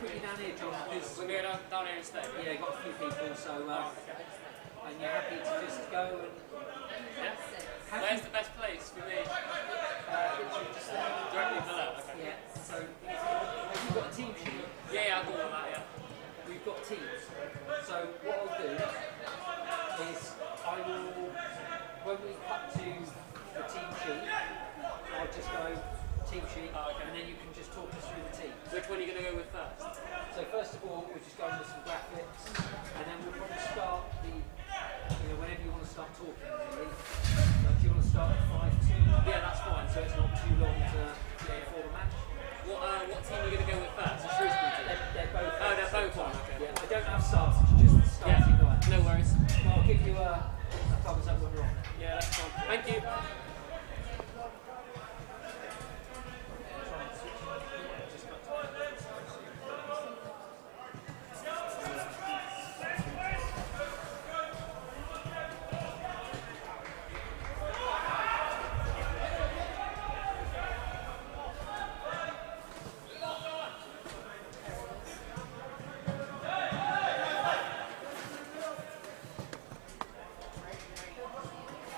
put you down here, John, because we're going down here instead. Yeah, got a few people, so and you're happy to just go and. Yeah. Where's the best place for me? Directly below. Okay. Yeah. So have you got a team sheet? Yeah, I've got all that. Yeah. We've got teams. So what I'll do is I will, when we cut to the team sheet, I'll just go team sheet, and then you can just talk us through the team. Which one are you going to go with first? So first of all, we're just going with some graphics, and then we'll probably start the, whenever you want to start talking, really. Do you want to start at 5-2? Yeah, that's fine. So it's not too long to before the match. What team are you going to go with first? The Shrewsbury team? They're both. Oh, they're both on. Okay. Yeah, I don't have subs. It's just starting line. No worries. Well, I'll give you a thumbs up when we're on. Yeah, that's fine. Thank you.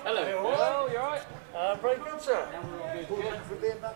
Hello. Well, you alright? Very good, sir. Good. For being back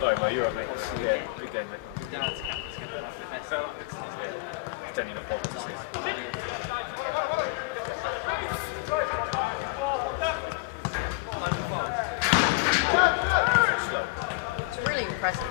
Sorry, mate, you're right, mate. Yeah, good game, mate. Don't even bother to see. It's really impressive.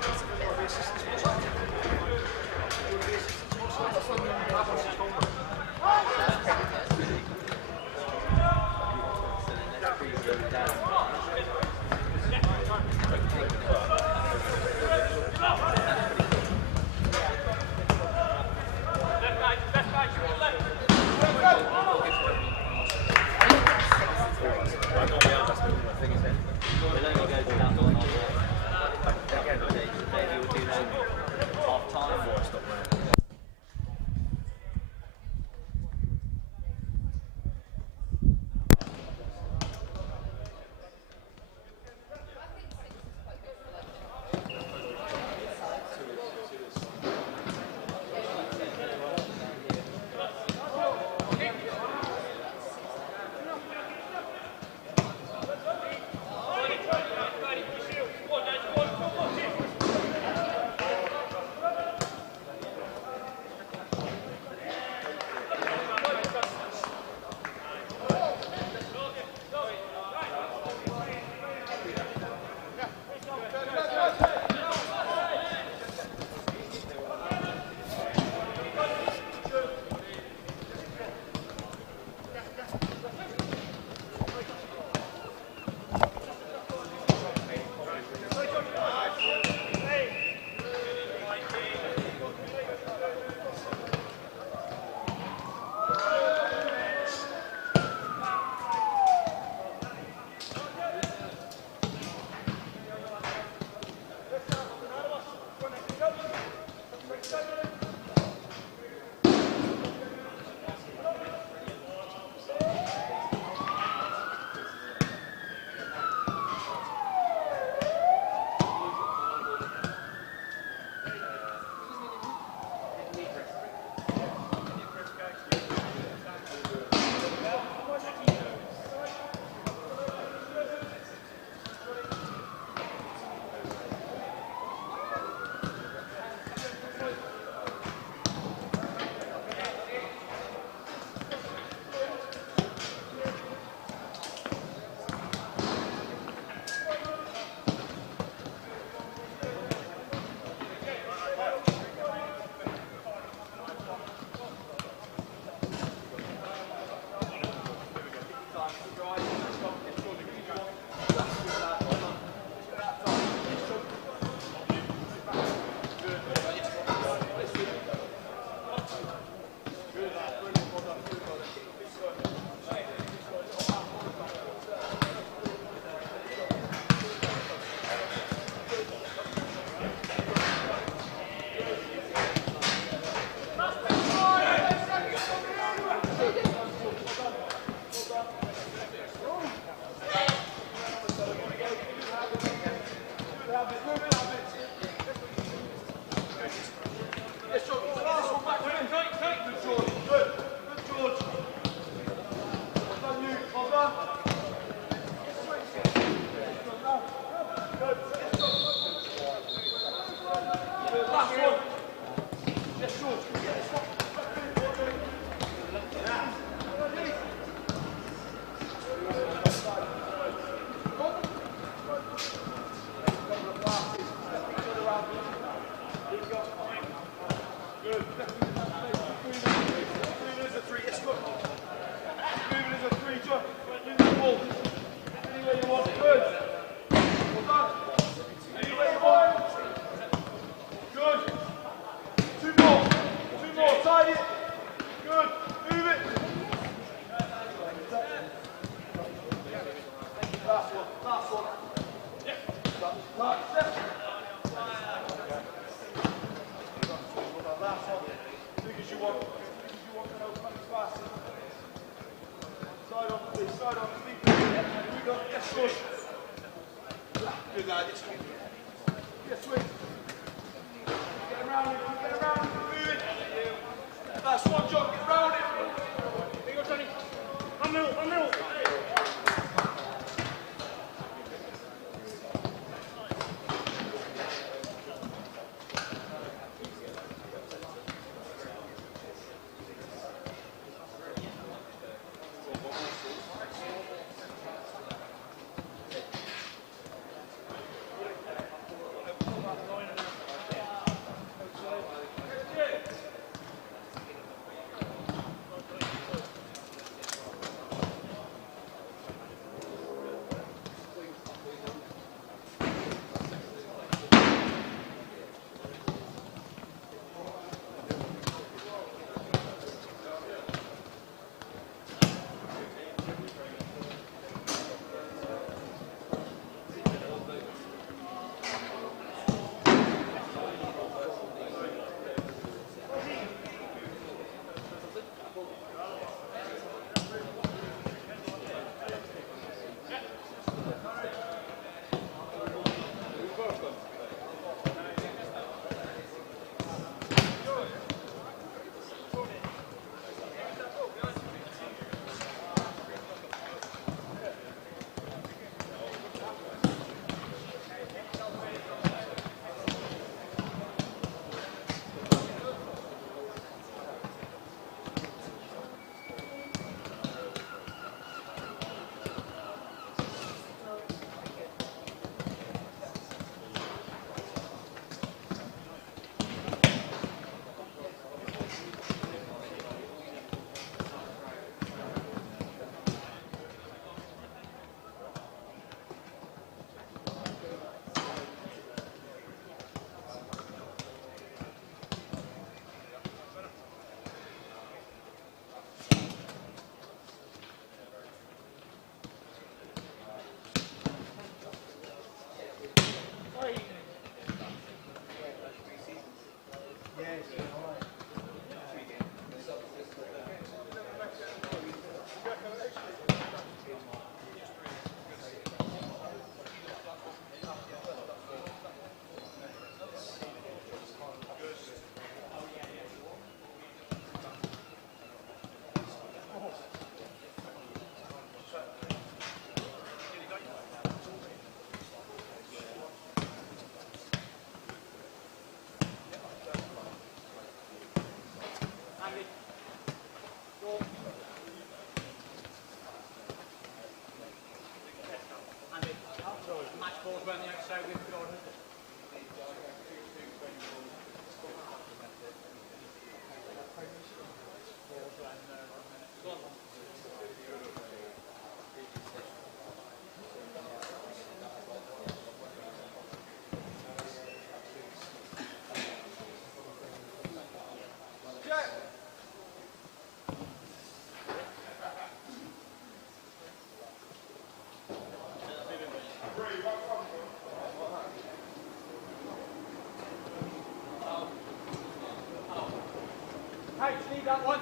that one.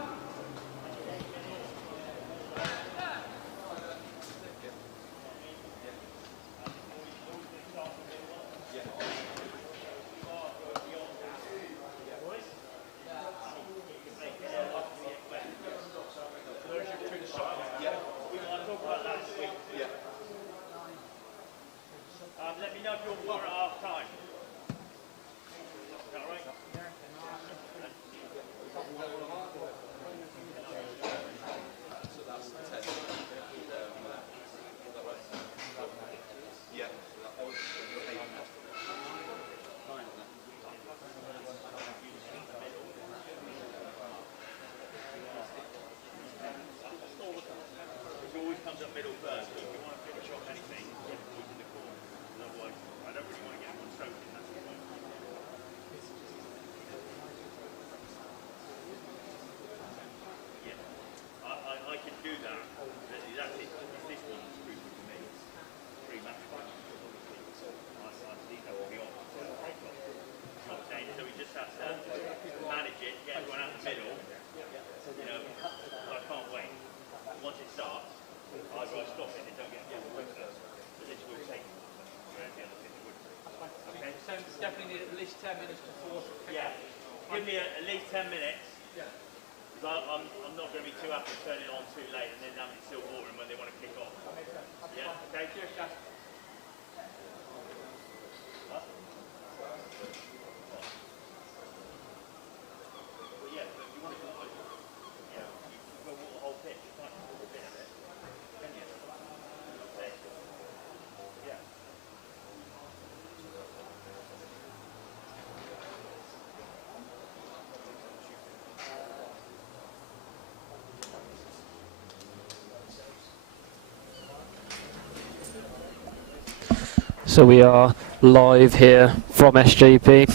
Let me know if you're war at half time. Is that right? So that's 10. Yeah. It always comes up middle first. least 10 minutes before. Yeah. Give me at least 10 minutes. Yeah. Because I'm not going to be too happy turning it on too late and then having still water when they want to kick off. Yeah. Okay. Cheers, Cash. So we are live here from SJP.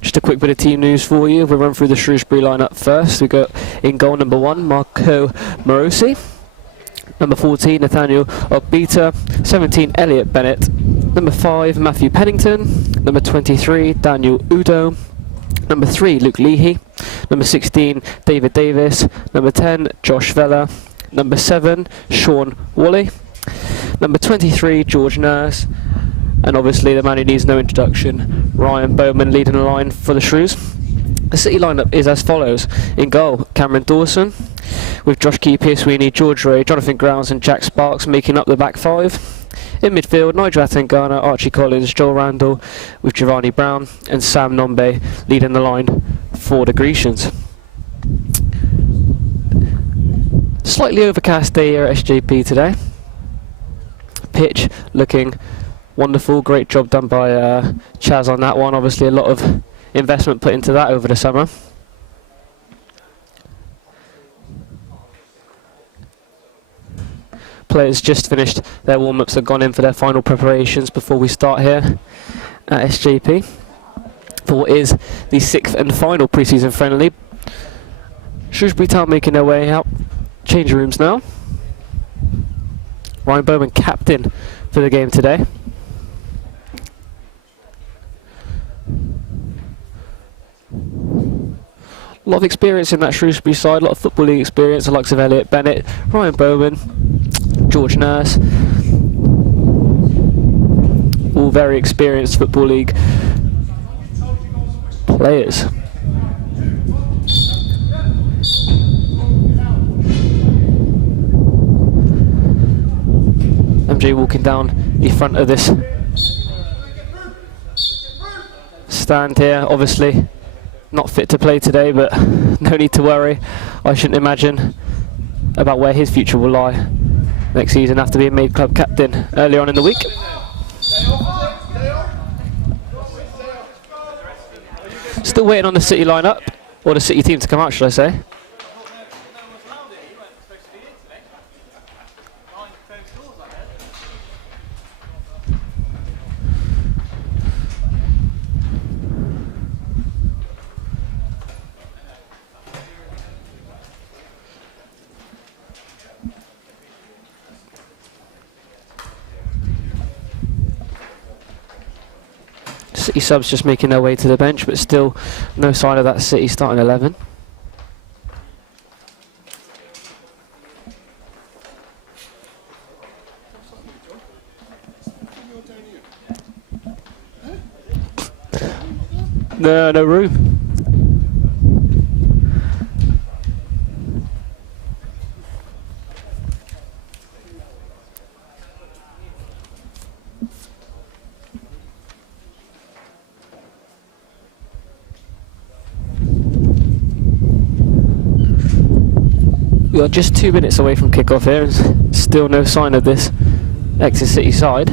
Just a quick bit of team news for you. We'll run through the Shrewsbury lineup first. We got in goal number 1, Marco Morosi. Number 14, Nathaniel Ogbita. 17, Elliot Bennett. Number 5, Matthew Pennington. Number 23, Daniel Udo. Number 3, Luke Leahy. Number 16, David Davis. Number 10, Josh Vella. Number 7, Sean Woolley. Number 23, George Nurse. And obviously the man who needs no introduction, Ryan Bowman, leading the line for the Shrews. The City lineup is as follows. In goal, Cameron Dawson, with Josh Key, Pierce Sweeney, George Ray, Jonathan Grounds and Jack Sparks making up the back 5. In midfield, Nigel Atangana, Archie Collins, Joel Randall, with Giovanni Brown and Sam Nombe leading the line for the Grecians. Slightly overcast day here at SJP today. Pitch looking wonderful, great job done by Chaz on that one. Obviously a lot of investment put into that over the summer. Players just finished their warm-ups and gone in for their final preparations before we start here at SJP for what is the 6th and final pre-season friendly. Shrewsbury Town making their way out. Changing rooms now. Ryan Bowman captain for the game today. A lot of experience in that Shrewsbury side, a lot of Football League experience, the likes of Elliot Bennett, Ryan Bowman, George Nurse. All very experienced Football League players. MJ walking down the front of this stand here, obviously not fit to play today, but no need to worry. I shouldn't imagine about where his future will lie next season after being made club captain earlier on in the week. Still waiting on the City lineup, or the City team to come out, should I say. City subs just making their way to the bench, but still no sign of that City starting 11. No room. We are just 2 minutes away from kickoff here, and still no sign of this Exeter City side.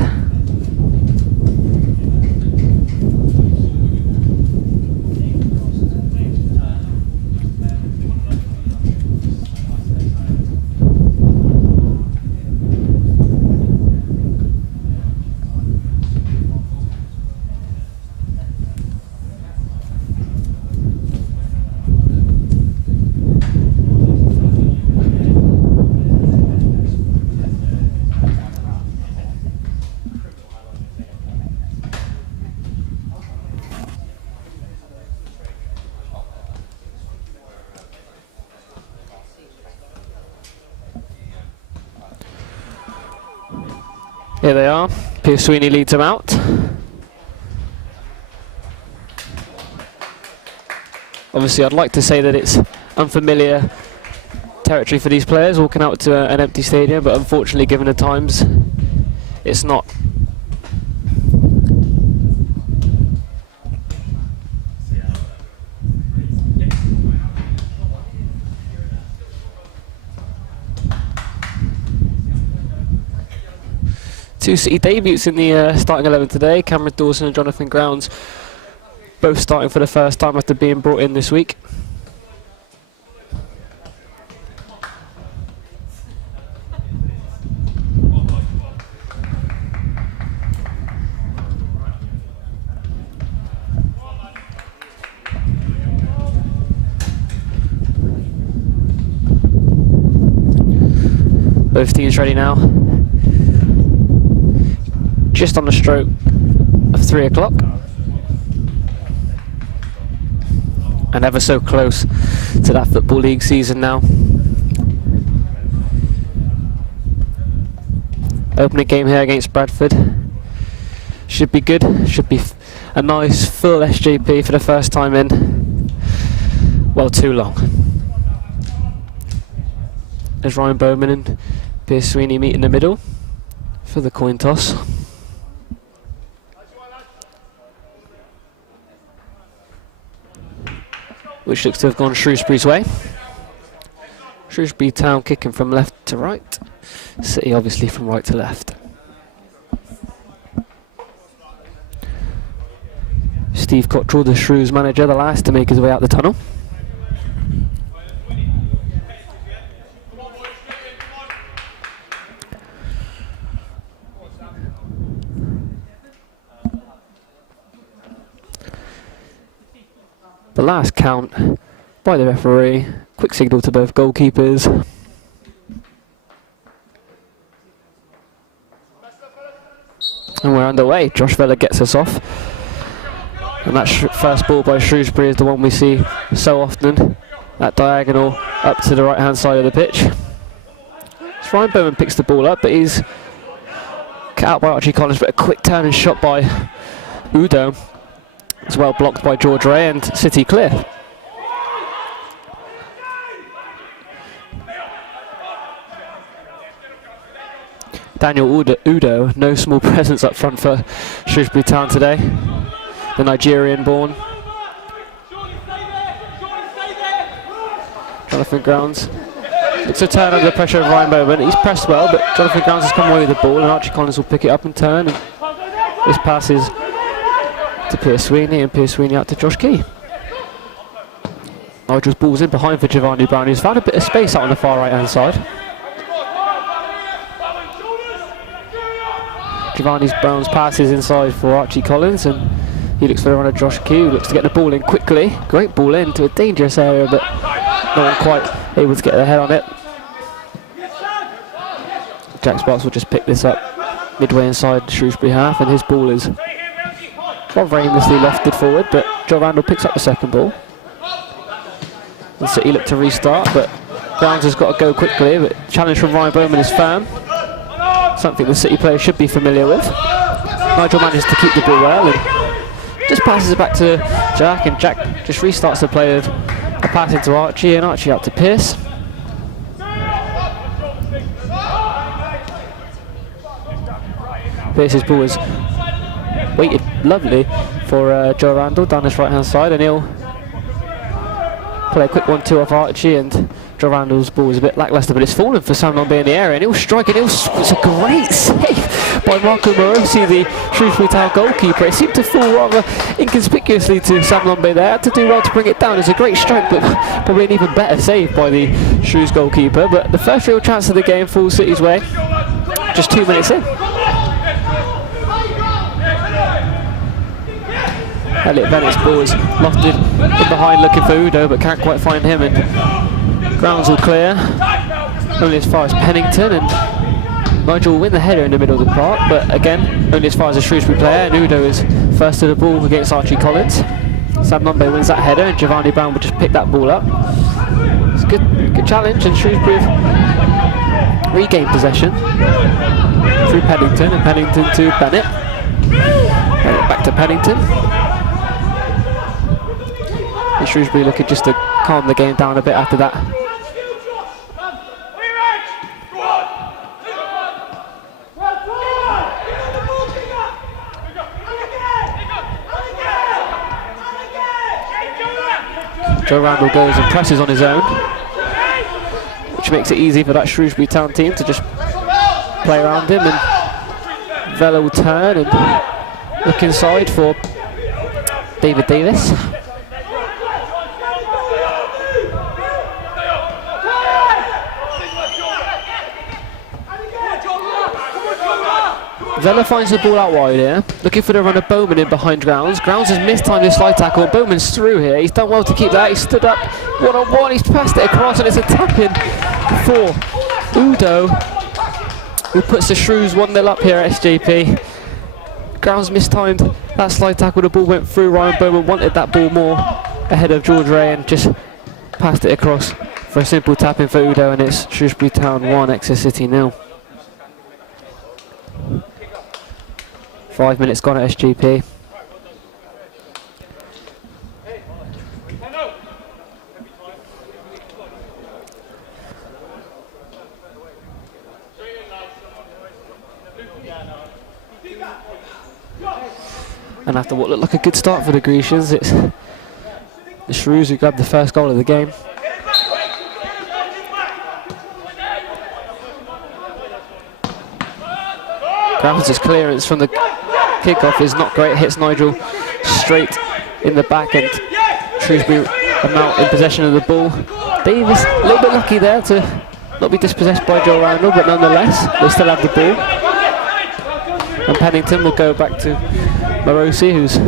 Here they are. Pierce Sweeney leads them out. Obviously, I'd like to say that it's unfamiliar territory for these players walking out to an empty stadium, but unfortunately, given the times, it's not. Two City debuts in the starting 11 today. Cameron Dawson and Jonathan Grounds both starting for the first time after being brought in this week. Both teams ready now. Just on the stroke of 3 o'clock. And ever so close to that Football League season now. Opening game here against Bradford. Should be good. Should be a nice full SJP for the first time in, well, too long. As Ryan Bowman and Pierce Sweeney meet in the middle for the coin toss. Which looks to have gone Shrewsbury's way. Shrewsbury Town kicking from left to right. City obviously from right to left. Steve Cottrell, the Shrews manager, the last to make his way out the tunnel. The last count by the referee. Quick signal to both goalkeepers. And we're underway. Josh Vella gets us off. And that first ball by Shrewsbury is the one we see so often. That diagonal up to the right hand side of the pitch. So Ryan Bowman picks the ball up, but he's cut out by Archie Collins, but a quick turn and shot by Udo. It's well blocked by George Ray and City clear. Daniel Udo, no small presence up front for Shrewsbury Town today. The Nigerian born. Jonathan Grounds looks to turn under the pressure of Ryan Bowman. He's pressed well, but Jonathan Grounds has come away with the ball, and Archie Collins will pick it up and turn. And this pass is to Pierce Sweeney, and Pierce Sweeney out to Josh Key. Nigel's ball's in behind for Giovanni Brown, who's found a bit of space out on the far right hand side. Giovanni Brown's pass is inside for Archie Collins, and he looks for the runner Josh Key, who looks to get the ball in quickly. Great ball into a dangerous area, but no one quite able to get their head on it. Jack Sparks will just pick this up midway inside Shrewsbury half, and his ball is rather aimlessly lofted forward, but Joe Randall picks up the second ball. And City look to restart, but Grounds has got to go quickly, but challenge from Ryan Bowman is firm. Something the City players should be familiar with. Nigel manages to keep the ball well and just passes it back to Jack, and Jack just restarts the play of a pass into Archie, and Archie out to Pierce. Pierce's ball is waited lovely for Joe Randall down his right hand side, and he'll play a quick 1-2 off Archie, and Joe Randall's ball is a bit lacklustre, but it's fallen for Sam Lombe in the area, and he'll strike it. It's a great save by Marco Morosi, the Shrewsbury Town goalkeeper. It seemed to fall rather inconspicuously to Sam Lombe there. Had to do well to bring it down. It's a great strike, but probably an even better save by the Shrews goalkeeper. But the first real chance of the game falls City's way just 2 minutes in. Elliot Bennett's ball is lofted in behind looking for Udo, but can't quite find him, and Grounds will clear only as far as Pennington, and Nigel will win the header in the middle of the park, but again only as far as a Shrewsbury player, and Udo is first to the ball against Archie Collins. Sam Lombe wins that header, and Giovanni Brown will just pick that ball up. It's a good challenge, and Shrewsbury have regained possession through Pennington, and Pennington to Bennett. Bennett back to Pennington. And Shrewsbury looking just to calm the game down a bit after that. Joe Randall goes and presses on his own, which makes it easy for that Shrewsbury Town team to just play around him, and Vela will turn and look inside for David Davis. Vela finds the ball out wide here, looking for the run of Bowman in behind Grounds. Grounds has mistimed his slide tackle. Bowman's through here. He's done well to keep that. He's stood up one-on-one. He's passed it across, and it's a tap-in for Udo, who puts the Shrews 1-0 up here at SJP. Grounds mistimed that slide tackle. The ball went through. Ryan Bowman wanted that ball more ahead of George Ray and just passed it across for a simple tap-in for Udo, and it's Shrewsbury Town 1, Exeter City 0. 5 minutes gone at SGP. And after what looked like a good start for the Grecians, it's the Shrews who grabbed the first goal of the game. Grounds' clearance from the kickoff is not great. Hits Nigel straight in the back, and Shrewsbury are now in possession of the ball. Davis a little bit lucky there to not be dispossessed by Joe Randall, but nonetheless they still have the ball. And Pennington will go back to Morosi, who's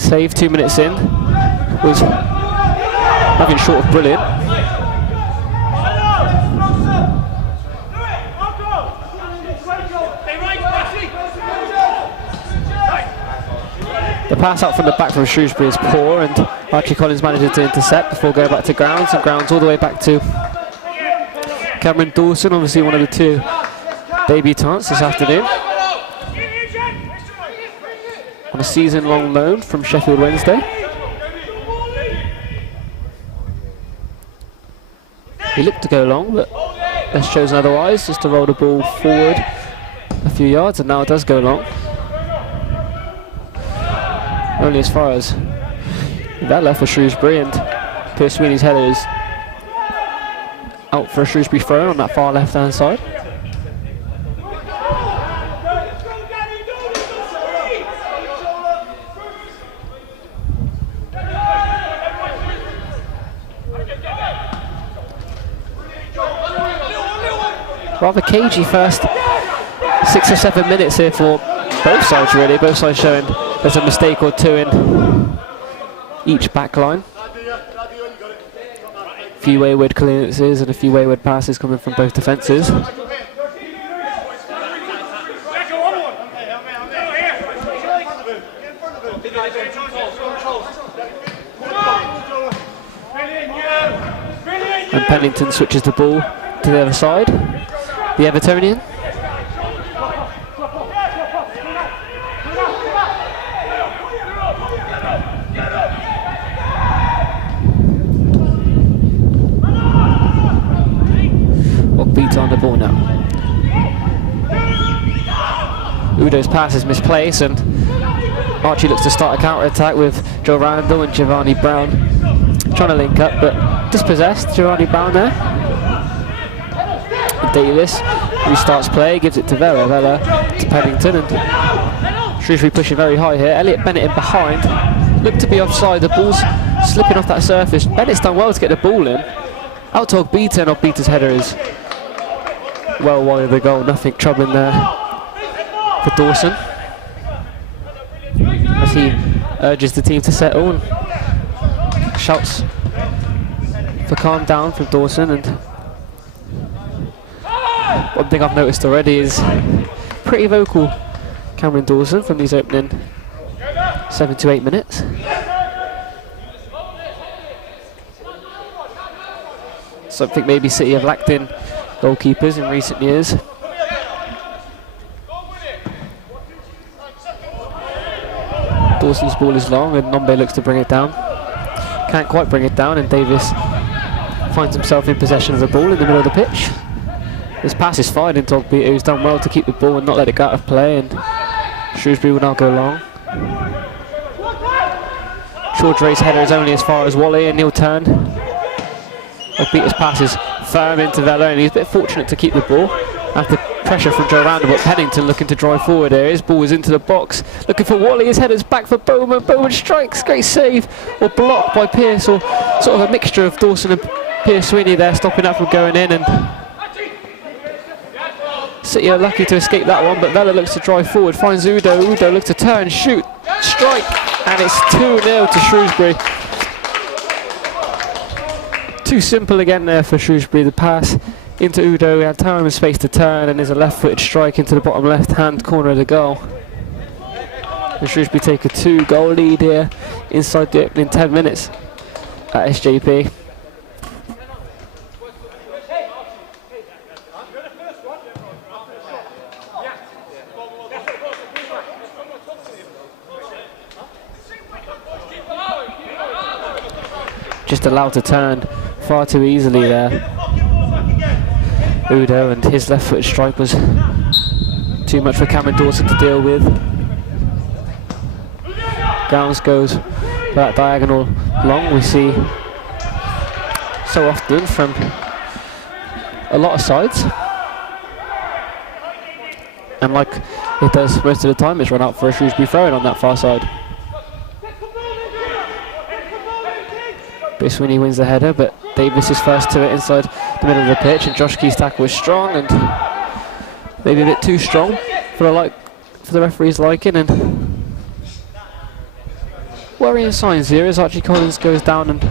saved 2 minutes in, was nothing short of brilliant. The pass out from the back from Shrewsbury is poor, and Archie Collins manages to intercept before going back to Grounds, and Grounds all the way back to Cameron Dawson, obviously one of the two debutants this afternoon. On a season-long loan from Sheffield Wednesday. He looked to go long, but best chosen otherwise, just to roll the ball forward a few yards, and now it does go long. Only as far as that left for Shrewsbury, and Pierce Sweeney's header is out for a Shrewsbury throw on that far left-hand side. Rather cagey first 6 or 7 minutes here for both sides really, both sides showing there's a mistake or two in each back line. A few wayward clearances and a few wayward passes coming from both defences. And Pennington switches the ball to the other side, the Evertonian. On the ball now. Udo's pass is misplaced, and Archie looks to start a counter-attack with Joe Randall and Giovanni Brown trying to link up, but dispossessed. Giovanni Brown there. And Davis restarts play, gives it to Vela. Vela to Pennington, and Shrewsbury pushing very high here. Elliot Bennett in behind. Looked to be offside. The ball's slipping off that surface. Bennett's done well to get the ball in. Out to Ogbita, and Ogbita's header is well wide of the goal. Nothing troubling there for Dawson as he urges the team to settle and shouts for calm down from Dawson. And one thing I've noticed already is pretty vocal Cameron Dawson from these opening 7 to 8 minutes. Something maybe City have lacked in goalkeepers in recent years. Dawson's ball is long, and Nombe looks to bring it down. can't quite bring it down, and Davis finds himself in possession of the ball in the middle of the pitch. This pass is fine in Togby, who's done well to keep the ball and not let it go out of play, and Shrewsbury will now go long. Chaudhry's header is only as far as Wally, and he'll turn. Peter's pass is firm into Vella, and he's a bit fortunate to keep the ball after pressure from Joe Randall, but Pennington looking to drive forward there. His ball is into the box, looking for Wally. His header's back for Bowman. Bowman strikes, great save, or blocked by Pearce, or sort of a mixture of Dawson and Pearce Sweeney there, stopping that from going in. And City are lucky to escape that one, but Vella looks to drive forward, finds Udo. Udo looks to turn, shoot, strike, and it's 2-0 to Shrewsbury. Too simple again there for Shrewsbury. The pass into Udo, he had time and space to turn, and there's a left-footed strike into the bottom left-hand corner of the goal. And Shrewsbury take a 2-goal lead here inside the opening 10 minutes at SJP. Just allowed to turn far too easily there, Udo, and his left-footed strike was too much for Cameron Dawson to deal with. Gowns goes for that diagonal long, we see so often from a lot of sides, and like it does most of the time, it's run out for a Shrewsbury throw-in on that far side. Sweeney wins the header, but Davis is first to it inside the middle of the pitch, and Josh Key's tackle is strong and maybe a bit too strong for the referee's liking, and worrying signs here as Archie Collins goes down and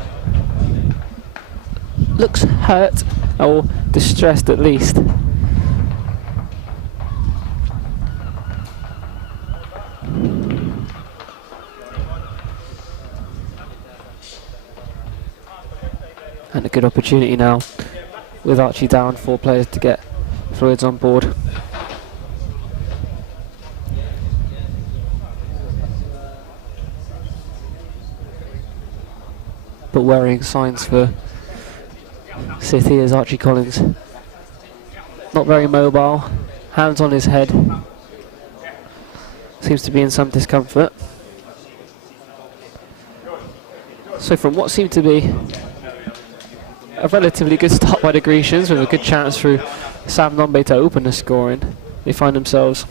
looks hurt, or distressed at least. And a good opportunity now with Archie down, 4 players to get fluids on board. But worrying signs for City as Archie Collins not very mobile, hands on his head, seems to be in some discomfort. So from what seemed to be a relatively good start by the Grecians, with a good chance through Sam Nombe to open the scoring, they find themselves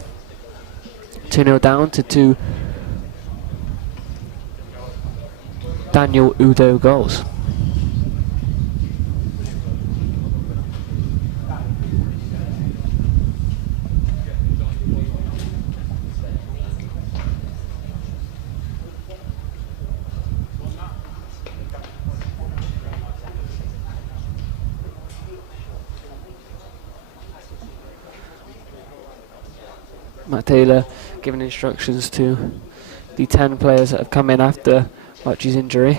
2-0 down to 2 Daniel Udo goals. Matt Taylor giving instructions to the 10 players that have come in after Archie's injury.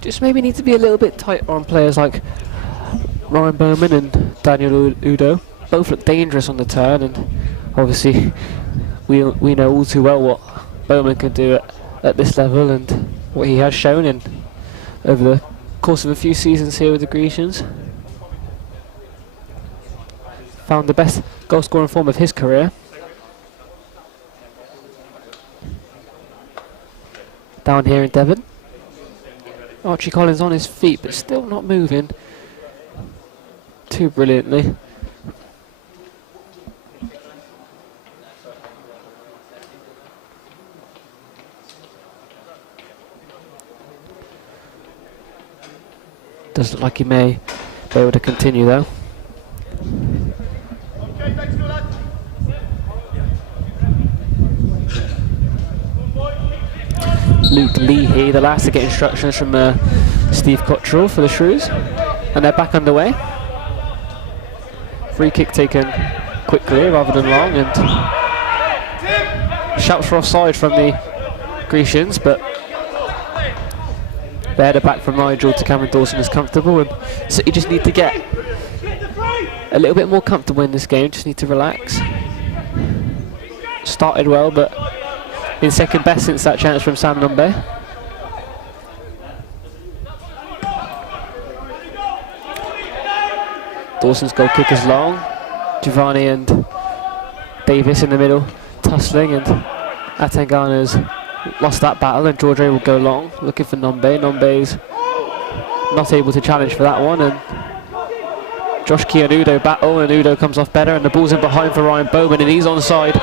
Just maybe need to be a little bit tighter on players like Ryan Bowman and Daniel Udo. Both look dangerous on the turn, and obviously we know all too well what Bowman can do at this level and what he has shown in over the course of a few seasons here with the Grecians. Found the best goal scoring form of his career. Down here in Devon. Archie Collins on his feet, but still not moving too brilliantly. Does look like he may be able to continue though. Luke Leahy, the last to get instructions from Steve Cottrell for the Shrews, and they're back underway. Free kick taken quickly rather than long, and shouts for offside from the Grecians, but the header back from Nigel to Cameron Dawson is comfortable, and so you just need to get a little bit more comfortable in this game, just need to relax. started well, but been second best since that chance from Sam Nombe. Dawson's goal kick is long. Giovanni and Davis in the middle, tussling, and Atangana's lost that battle, and George will go long, looking for Nombe. Nombe's not able to challenge for that one, and Josh Key and Udo battle, and Udo comes off better, and the ball's in behind for Ryan Bowman, and he's onside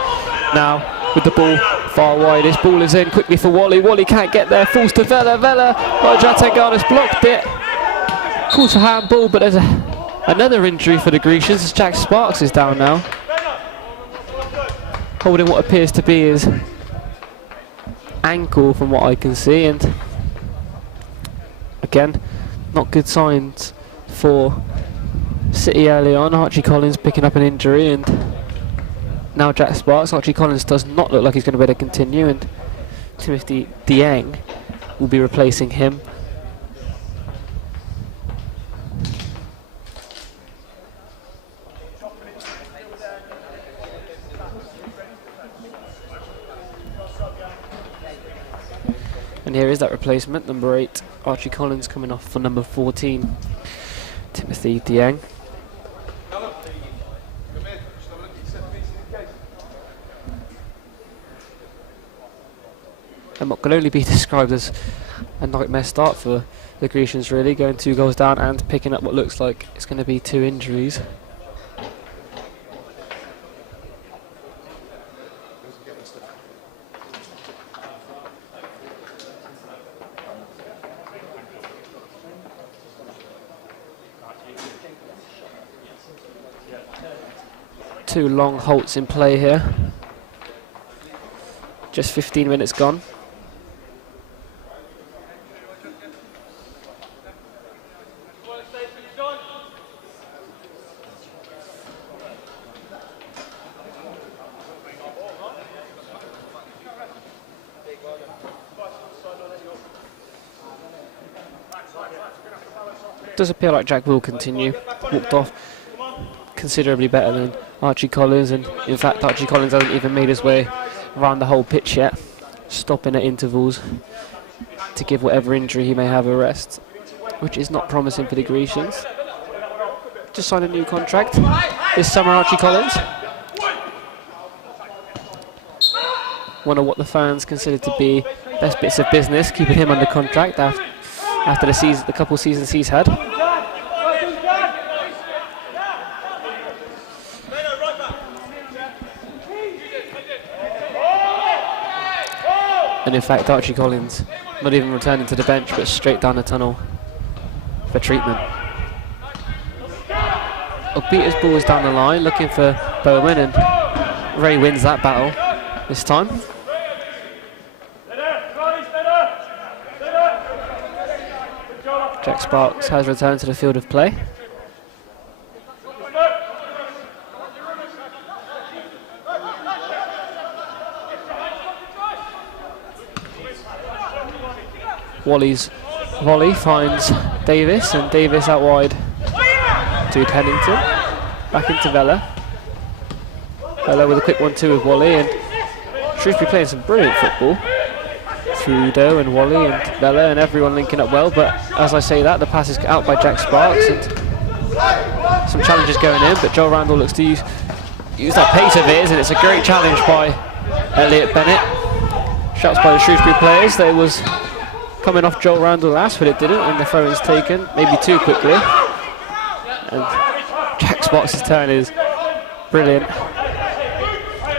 now with the ball far wide. This ball is in quickly for Wally. Wally can't get there, falls to Vela. Atangana's blocked it. Calls for handball, but there's another injury for the Grecians as Jack Sparks is down now, holding what appears to be his ankle from what I can see, and again, not good signs for City early on. Archie Collins picking up an injury, and now Jack Sparks. Archie Collins does not look like he's going to be able to continue, and Timothy Dieng will be replacing him. And here is that replacement, number 8, Archie Collins, coming off for number 14, Timothy Dieng. And what can only be described as a nightmare start for the Grecians, really, going 2 goals down and picking up what looks like it's going to be 2 injuries. Two long halts in play here. Just 15 minutes gone. Does appear like Jack will continue. Walked off considerably better than Archie Collins, and in fact Archie Collins hasn't even made his way around the whole pitch yet, stopping at intervals to give whatever injury he may have a rest, which is not promising for the Grecians. Just signed a new contract this summer, Archie Collins. One of what the fans consider to be best bits of business, keeping him under contract after the couple seasons he's had. And in fact, Archie Collins not even returning to the bench, but straight down the tunnel for treatment. Peter's ball is down the line, looking for Bowman, and Ray wins that battle this time. Jack Sparks has returned to the field of play. Wally's volley finds Davis, and Davis out wide to Pennington. Back into Vela. Vela with a quick 1-2 with Wally, and Shrewsbury playing some brilliant football. Through Udo and Wally and Vela and everyone linking up well, but as I say that, the pass is out by Jack Sparks, and some challenges going in, but Joel Randall looks to use that pace of his, and it's a great challenge by Elliot Bennett. Shouts by the Shrewsbury players. There was coming off Joel Randall last, but it didn't, and the throw is taken, maybe too quickly. And Jack Sparks' turn is brilliant.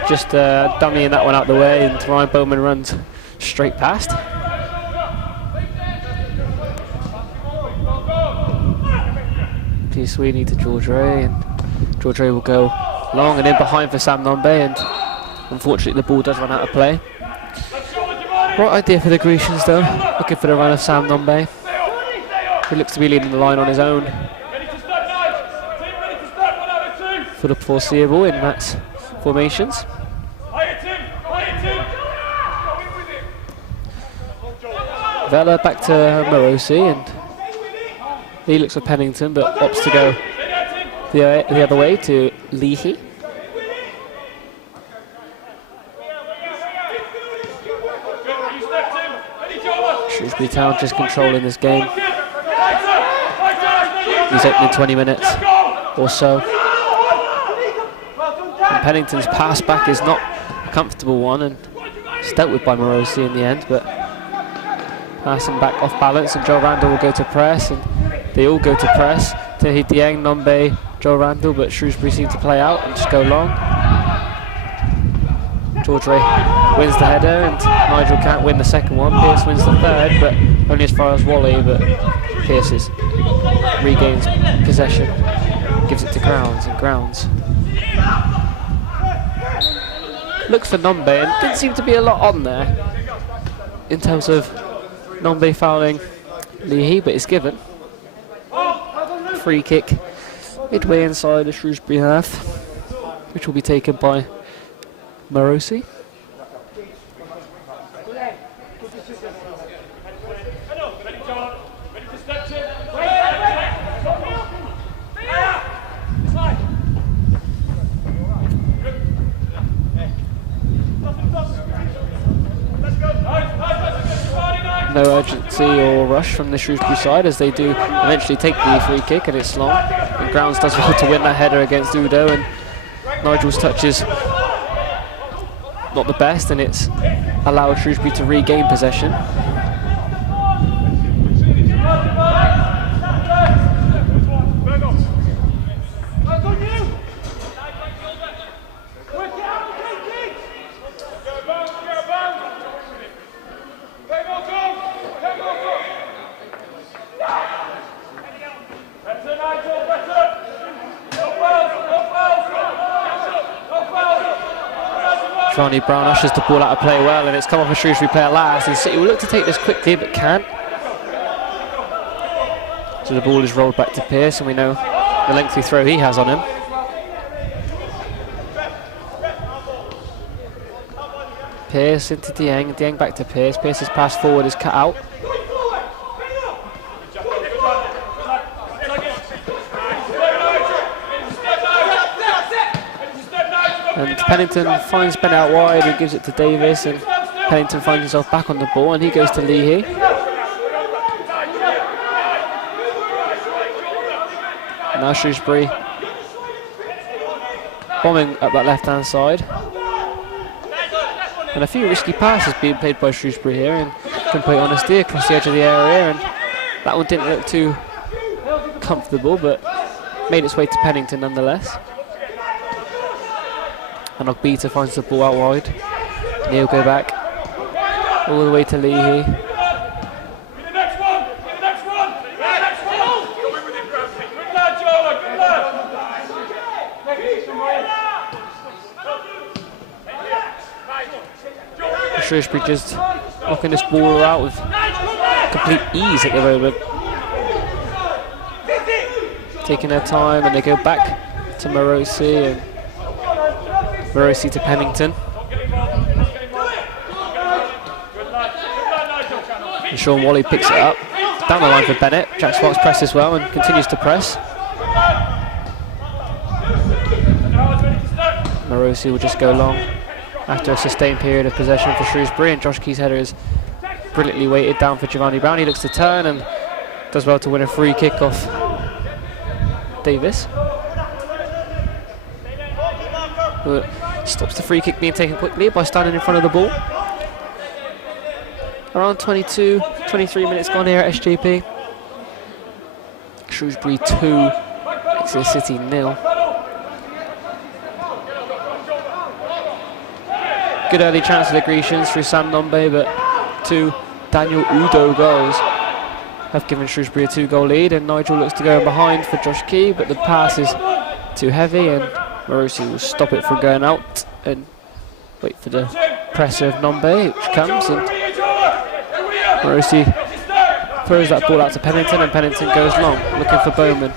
Just dummying that one out the way, and Ryan Bowman runs straight past. P. Sweeney to George Ray, and George Ray will go long and in behind for Sam Nombe, and unfortunately the ball does run out of play. Right idea for the Grecians though, looking for the run of Sam Nombe, who looks to be leading the line on his own for the foreseeable in Matt's formations. Vela back to Morosi, and he looks for Pennington but opts to go the other way to Leahy. Shrewsbury Town just controlling this game. These opening 20 minutes or so. And Pennington's pass back is not a comfortable one, and it's dealt with by Morosi in the end, but passing back off balance, and Joe Randall will go to press, and they all go to press. Tehi Dieng, Nombe, Joe Randall, but Shrewsbury seem to play out and just go long. George Ray wins the header, and Nigel can't win the second one. Pearce wins the third, but only as far as Wally, but Pearce regains possession, gives it to Grounds, and Grounds looks for Nombe, and didn't seem to be a lot on there in terms of Nombe fouling Leahy, but it's given. Free kick midway inside the Shrewsbury half, which will be taken by Morosi. No urgency or rush from the Shrewsbury side, as they do eventually take the free kick, and it's long. And Grounds does well to win that header against Udo, and Nigel's touch is not the best, and it's allowed Shrewsbury to regain possession. Ronnie Brown ushers the ball out of play well, and it's come off a Shrewsbury player last, and City will look to take this quickly but can't. So the ball is rolled back to Pearce, and we know the lengthy throw he has on him. Pearce into Dieng, Dieng back to Pearce. Pearce's pass forward is cut out. And Pennington finds Ben out wide and gives it to Davis, and Pennington finds himself back on the ball, and he goes to Leahy. Now Shrewsbury bombing up that left-hand side. And a few risky passes being played by Shrewsbury here, in complete honesty, across the edge of the area, and that one didn't look too comfortable, but made its way to Pennington nonetheless. And Ogbita finds the ball out wide, and he'll go back all the way to Leahy. Shrewsbury just knocking this ball out with complete ease at the moment. Taking their time, and they go back to Morosi, and Morosi to Pennington. And Sean Wally picks it up. Down the line for Bennett. Jack Sparks presses well and continues to press. Morosi will just go long after a sustained period of possession for Shrewsbury, and Josh Key's header is brilliantly weighted down for Giovanni Brown. He looks to turn and does well to win a free kick off Davis. But stops the free kick being taken quickly by standing in front of the ball. Around 22, 23 minutes gone here at SJP. Shrewsbury 2, Exeter City 0. Good early chance for the Grecians through Sam Nombe, but 2 Daniel Udo goals have given Shrewsbury a 2-goal lead, and Nigel looks to go behind for Josh Key, but the pass is too heavy, and Morosi will stop it from going out and wait for the presser of Nombe, which comes, and Morosi throws that ball out to Pennington, and Pennington goes long, looking for Bowman.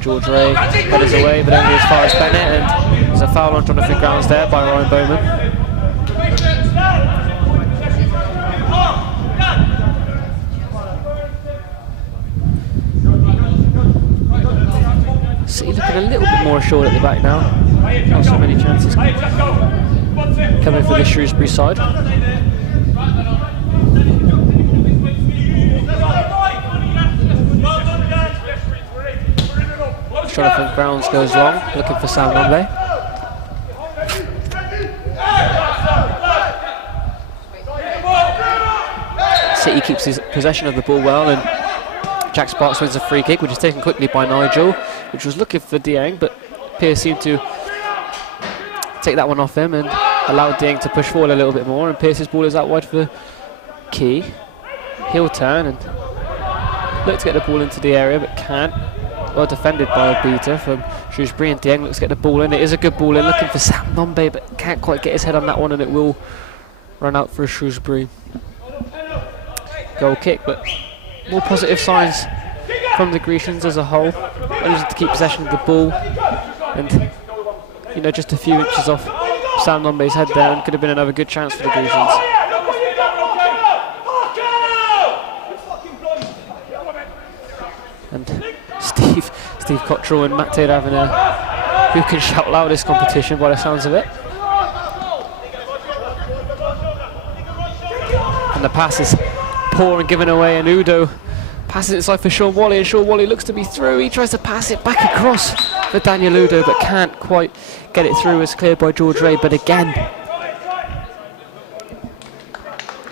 George Ray headers away, but only as far as Bennett, and there's a foul on Jonathan Grounds there by Ryan Bowman. City looking a little bit more assured at the back now. Not so many chances coming for the Shrewsbury side. Jonathan Grounds goes long, looking for Sam Nombe. City keeps his possession of the ball well, and Jack Sparks wins a free kick, which is taken quickly by Nigel, which was looking for Dieng, but Pierce seemed to take that one off him and allowed Dieng to push forward a little bit more, and Pierce's ball is out wide for Key. He'll turn and look to get the ball into the area, but can't. Well defended by Obita from Shrewsbury, and Dieng looks to get the ball in. It is a good ball in, looking for Sam Nombe, but can't quite get his head on that one, and it will run out for a Shrewsbury goal kick. But more positive signs from the Grecians as a whole. Managing to keep possession of the ball, and you know, just a few inches off Sam Nombe's head there, and could have been another good chance for the Grecians. And Steve Cottrell and Matt Taylor having a who can shout loudest competition by the sounds of it. And the pass is poor and given away, and Udo passes it inside for Sean Wally, and Sean Wally looks to be through. He tries to pass it back across for Daniel Udo, but can't quite get it through. It's cleared by George Ray, but again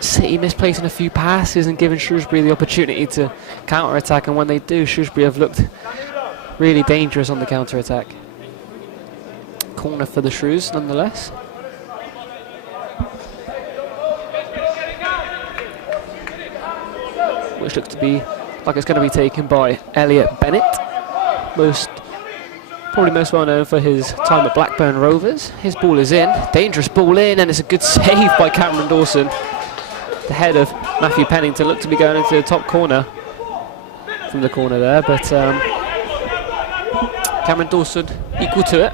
City misplacing a few passes and giving Shrewsbury the opportunity to counter-attack, and when they do, Shrewsbury have looked really dangerous on the counter-attack. Corner for the Shrews nonetheless. Which looks to be like it's going to be taken by Elliot Bennett, probably most well known for his time at Blackburn Rovers. His ball is in, dangerous ball in, and it's a good save by Cameron Dawson. The head of Matthew Pennington looked to be going into the top corner from the corner there, but Cameron Dawson equal to it.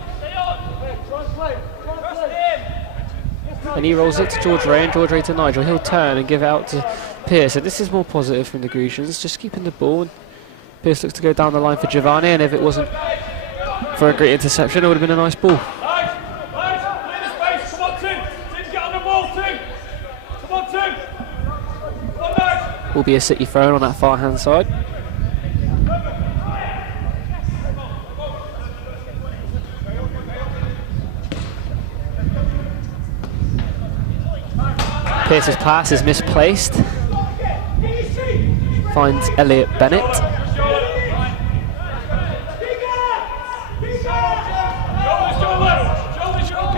And he rolls it to George Ray, and George Ray to Nigel. He'll turn and give it out to Pierce. So this is more positive from the Grecians, just keeping the ball. Pierce looks to go down the line for Giovanni, and if it wasn't for a great interception, it would have been a nice ball. Will be a City throw on that far hand side. Pierce's pass is misplaced. Finds Elliot Bennett.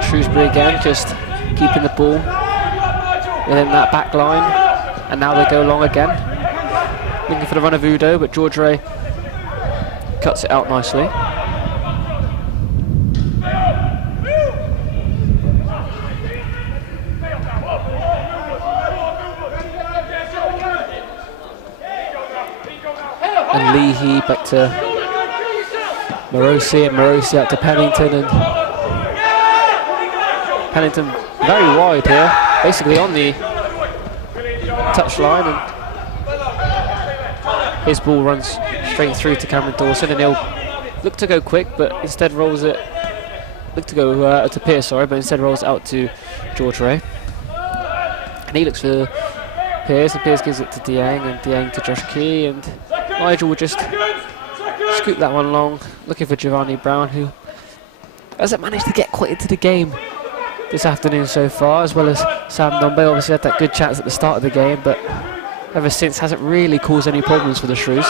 Shrewsbury again, just keeping the ball within that back line. And now they go long again. Looking for the run of Udo, but George Ray cuts it out nicely. And Leahy back to Morosi, and Morosi out to Pennington, and Pennington very wide here, basically on the touchline, and his ball runs straight through to Cameron Dawson, and he'll look to go quick, but instead rolls it, look to go to Pierce, sorry, but instead rolls it out to George Ray. And he looks for Pierce, and Pierce gives it to Dieng, and Dieng to Josh Key, and Nigel will just scoop that one long, looking for Giovanni Brown, who hasn't managed to get quite into the game this afternoon so far, as well as Sam Nombe. Obviously had that good chance at the start of the game, but ever since hasn't really caused any problems for the Shrews.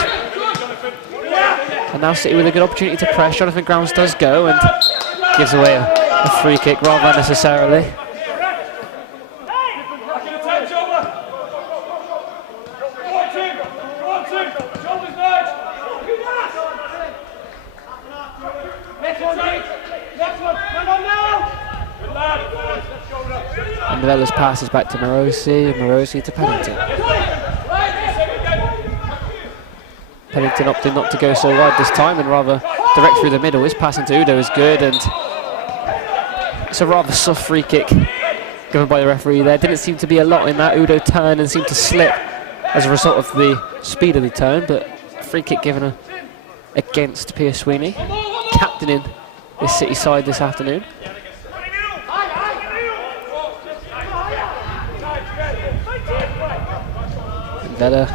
And now City with a good opportunity to press. Jonathan Grounds does go and gives away a free kick rather unnecessarily. And Novella's passes back to Morosi, and Morosi to Pennington. Pennington opting not to go so wide this time and rather direct through the middle. His pass into Udo is good, and it's a rather soft free kick given by the referee there. Didn't seem to be a lot in that. Udo turned and seemed to slip as a result of the speed of the turn, but free kick given against Pierce Sweeney, captaining this City side this afternoon. Vela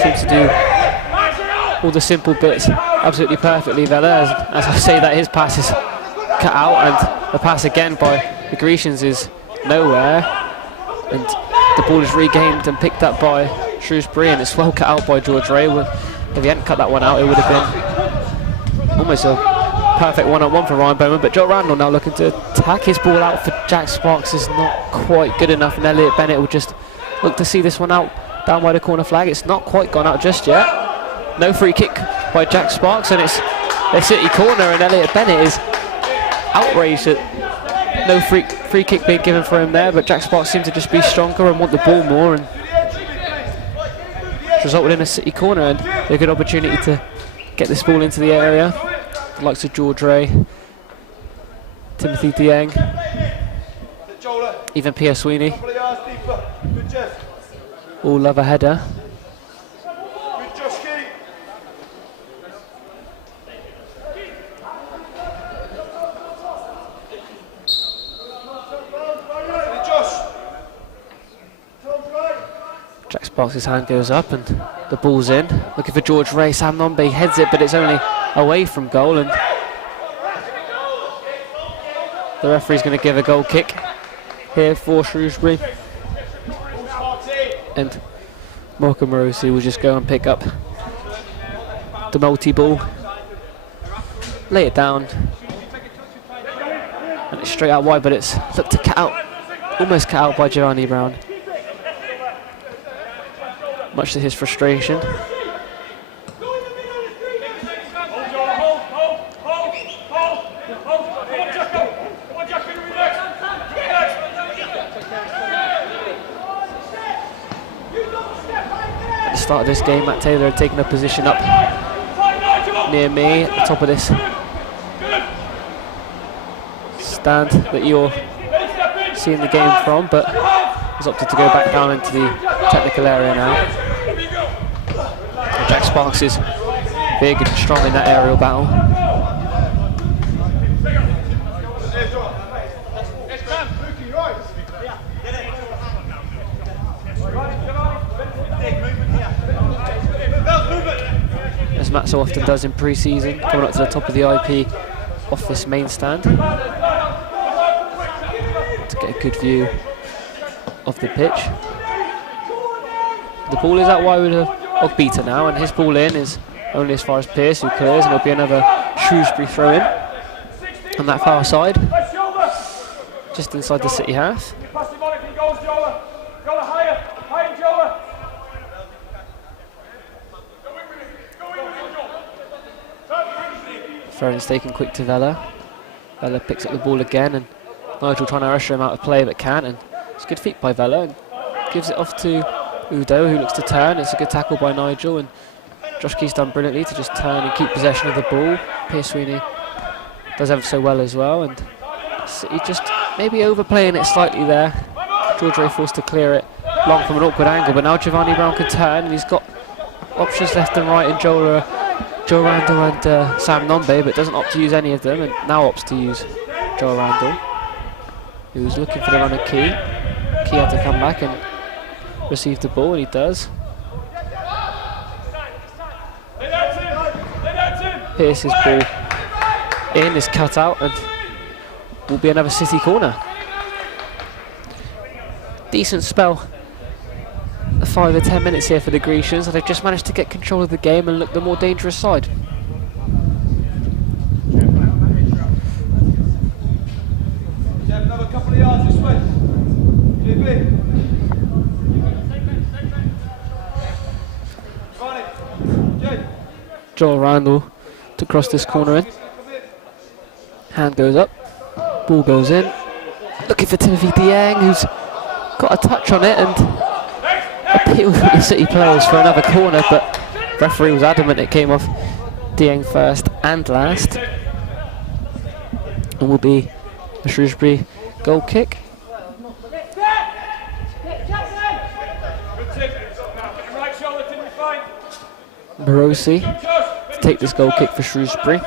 seems to do all the simple bits absolutely perfectly. Vela, as I say that, his pass is cut out, and the pass again by the Grecians is nowhere, and the ball is regained and picked up by Shrewsbury, and it's well cut out by George Ray. If he hadn't cut that one out, it would have been almost a perfect one-on-one for Ryan Bowman. But Joe Randall now looking to attack. His ball out for Jack Sparks is not quite good enough, and Elliot Bennett will just look to see this one out down by the corner flag. It's not quite gone out just yet. No free kick by Jack Sparks, and it's a City corner, and Elliot Bennett is outraged at no free kick being given for him there, but Jack Sparks seemed to just be stronger and want the ball more, and it's resulted in a City corner and a good opportunity to get this ball into the area. The likes of George Ray, Timothy Dieng, even Pierre Sweeney all love a header. Jack Sparks' hand goes up and the ball's in. Looking for George Ray. Sam Nombe heads it, but it's only away from goal, and the referee's going to give a goal kick here for Shrewsbury. And Marco Morosi will just go and pick up the multi-ball, lay it down, and it's straight out wide, but it's looked to cut out, almost cut out by Giovanni Brown, much to his frustration. At the start of this game, Matt Taylor had taken a position up near me at the top of this stand that you're seeing the game from, but has opted to go back down into the technical area now. Jack Sparks is big and strong in that aerial battle. As Matt so often does in pre-season, coming up to the top of the IP off this main stand to get a good view of the pitch. The ball is out wide with Ogbita now, and his ball in is only as far as Pearce, who clears, and it'll be another Shrewsbury throw in on that far side, just inside the City half. Throw-in's taken quick to Vela. Vela picks up the ball again, and Nigel trying to usher him out of play but can't, and it's a good feat by Vela, and gives it off to Udo, who looks to turn. It's a good tackle by Nigel, and Josh Key's done brilliantly to just turn and keep possession of the ball. Pierce Sweeney does ever so well as well, and City just maybe overplaying it slightly there. George Ray forced to clear it long from an awkward angle, but now Giovanni Brown can turn, and he's got options left and right in Joe Randall and Sam Nombe, but doesn't opt to use any of them, and now opts to use Joe Randall, who was looking for the runner Key. Key had to come back and receive the ball, and he does. Pearce's ball in is cut out, and will be another City corner. Decent spell, 5 or 10 minutes here for the Grecians, and they've just managed to get control of the game and look the more dangerous side. Another couple of yards this way. Joel Randall to cross this corner in. Hand goes up, ball goes in. Looking for Timothy Dieng, who's got a touch on it and appealed to the City players for another corner, but referee was adamant it came off Dieng first and last, and will be a Shrewsbury goal kick. Morosi to take this goal kick for Shrewsbury.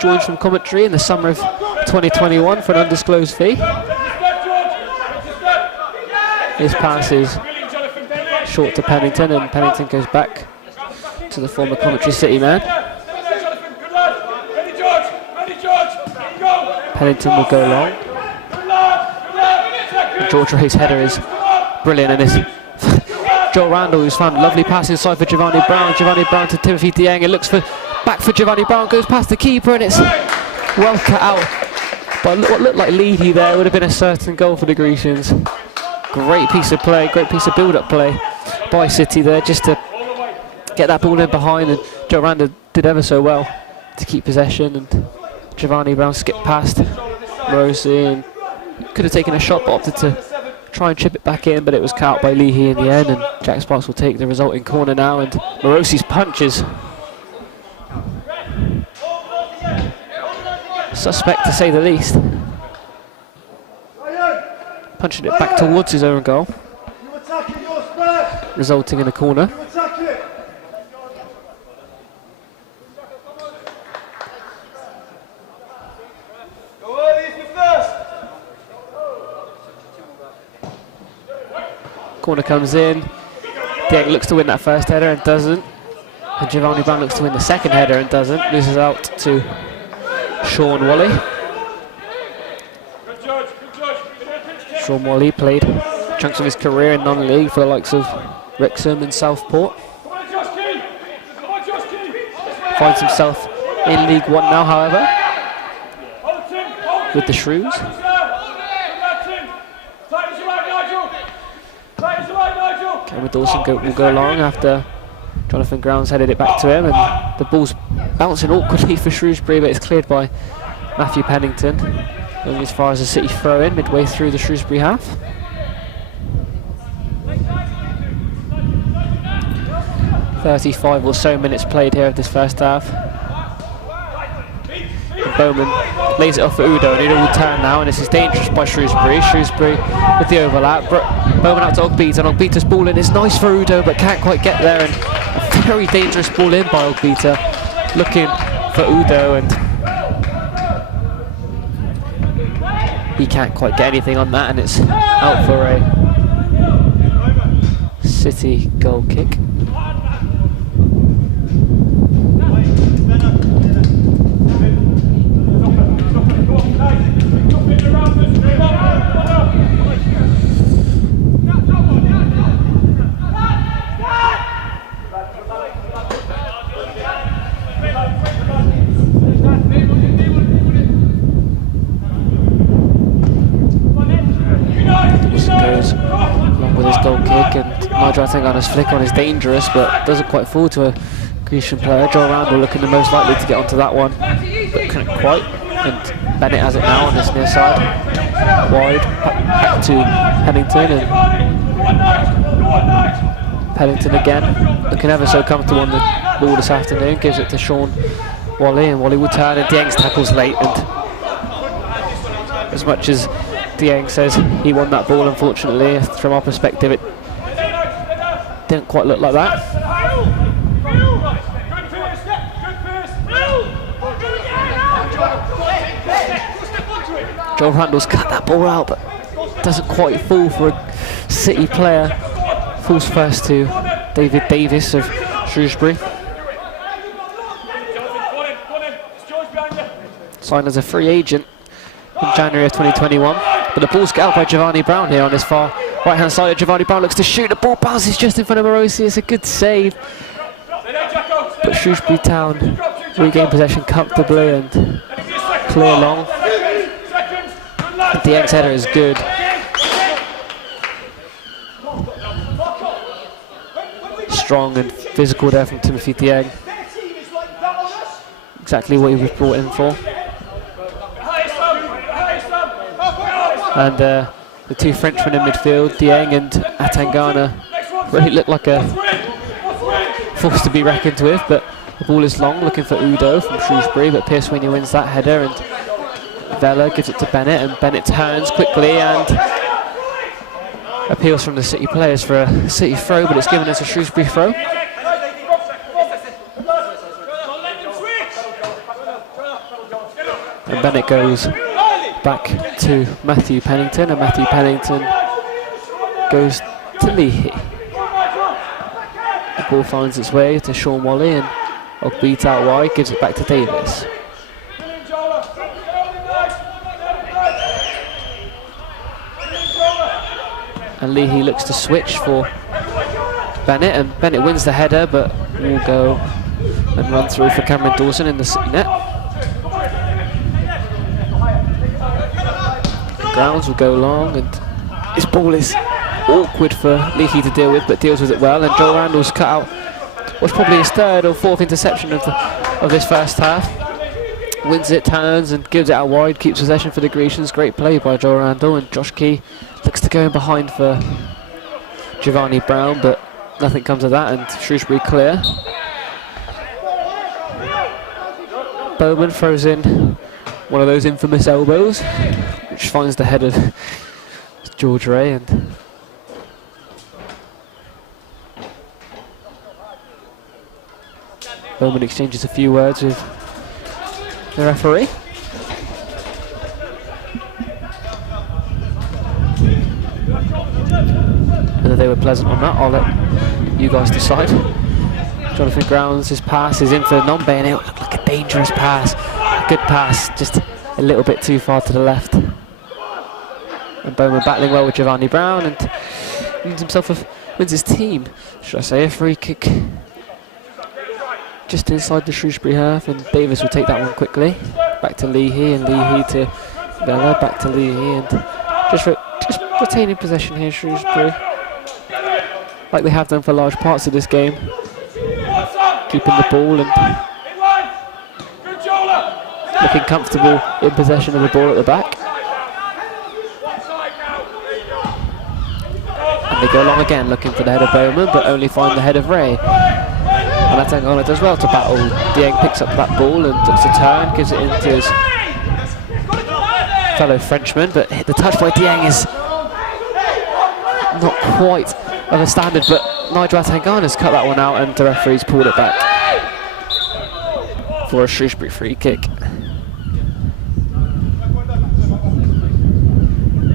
Joins from commentary in the summer of 2021 for an undisclosed fee. His pass is short to Pennington, and Pennington goes back to the former Coventry City man. Pennington will go long. And George Ray's header is brilliant, and it's Joel Randall who's found a lovely pass inside for Giovanni Brown. Giovanni Brown to Timothy Dieng. It looks for back for Giovanni Brown, goes past the keeper, and it's well cut out. But what looked like Leahy there would have been a certain goal for the Grecians. Great piece of play, great piece of build-up play by City there, just to get that ball in behind, and Joe Randall did ever so well to keep possession, and Giovanni Brown skipped past Morosi and could have taken a shot, but opted to try and chip it back in, but it was cut out by Leahy in the end, and Jack Sparks will take the resulting corner now, and Morosi's punches suspect to say the least. Punching it back towards his own goal, resulting in a corner. Corner comes in. Dieng looks to win that first header and doesn't. And Giovanni Brown looks to win the second header and doesn't. Loses out to Sean Wally. Sean Wally played chunks of his career in non-league for the likes of Wrexham and Southport. Finds himself in League One now, however, with the Shrews. Cameron Dawson will go long after Jonathan Grounds headed it back to him, and the ball's bouncing awkwardly for Shrewsbury, but it's cleared by Matthew Pennington, going as far as a City throw-in midway through the Shrewsbury half. "35 or so minutes played here of this first half. And Bowman lays it off for Udo, and Udo will turn now, and this is dangerous by Shrewsbury. Shrewsbury with the overlap. Bowman out to Ogbita, and Ogbita's ball in. It's nice for Udo, but can't quite get there, and a very dangerous ball in by Ogbita, looking for Udo, and he can't quite get anything on that, and it's out for a City goal kick. I think on his flick on is dangerous, but doesn't quite fall to a Grecian player. Joel Randall looking the most likely to get onto that one, but couldn't quite. And Bennett has it now on this near side, wide back to Pennington, and Pennington again looking ever so comfortable on the ball this afternoon. Gives it to Sean Wally, and Wally will turn, and Dieng's tackles late. And as much as Dieng says he won that ball, unfortunately, from our perspective, it didn't quite look like that. Joel Randall's cut that ball out, but doesn't quite fall for a City player. Falls first to David Davis of Shrewsbury. Signed as a free agent in January of 2021. But the ball's got out by Giovanni Brown here on this far right-hand side. Giovanni Brown looks to shoot. The ball bounces just in front of Morosi. It's a good save. But Shrewsbury Town regain possession comfortably and clear long. The ex-header is good. Strong and physical there from Timothy Dieng. Exactly what he was brought in for. And the two Frenchmen in midfield, Dieng and Atangana, really look like a force to be reckoned with, but the ball is long, looking for Udo from Shrewsbury, but Pierce Sweeney wins that header, and Vela gives it to Bennett, and Bennett turns quickly and appeals from the City players for a City throw, but it's given as a Shrewsbury throw. And Bennett goes back to Matthew Pennington, and Matthew Pennington goes to Leahy. The ball finds its way to Sean Wally, and Ogbeat out wide, gives it back to Davis. And Leahy looks to switch for Bennett, and Bennett wins the header, but will go and run through for Cameron Dawson in the net. Grounds will go long, and his ball is awkward for Leahy to deal with, but deals with it well. And Joel Randall's cut out what's probably his third or fourth interception of this first half. Wins it, turns and gives it out wide, keeps possession for the Grecians. Great play by Joel Randall, and Josh Key looks to go in behind for Giovanni Brown, but nothing comes of that, and Shrewsbury clear. Bowman throws in one of those infamous elbows, which finds the head of George Ray, and Bowman exchanges a few words with the referee. Whether they were pleasant or not, I'll let you guys decide. Jonathan Grounds' pass is in for Nombe, and it looked like a dangerous pass. A good pass, just a little bit too far to the left. And Bowman battling well with Giovanni Brown, and wins his team, should I say, a free kick just inside the Shrewsbury half, and Davis will take that one quickly. Back to Leahy, and Leahy to Bella, back to Leahy, and just retaining possession here, Shrewsbury, like they have done for large parts of this game, keeping the ball and looking comfortable in possession of the ball at the back. And they go along again, looking for the head of Bowman, but only find the head of Ray. And that's Angona does well to battle. Dieng picks up that ball and looks to turn, gives it into his fellow Frenchman, but the touch by Dieng is not quite of a standard, but Nigel Atangana's cut that one out, and the referee's pulled it back for a Shrewsbury free kick,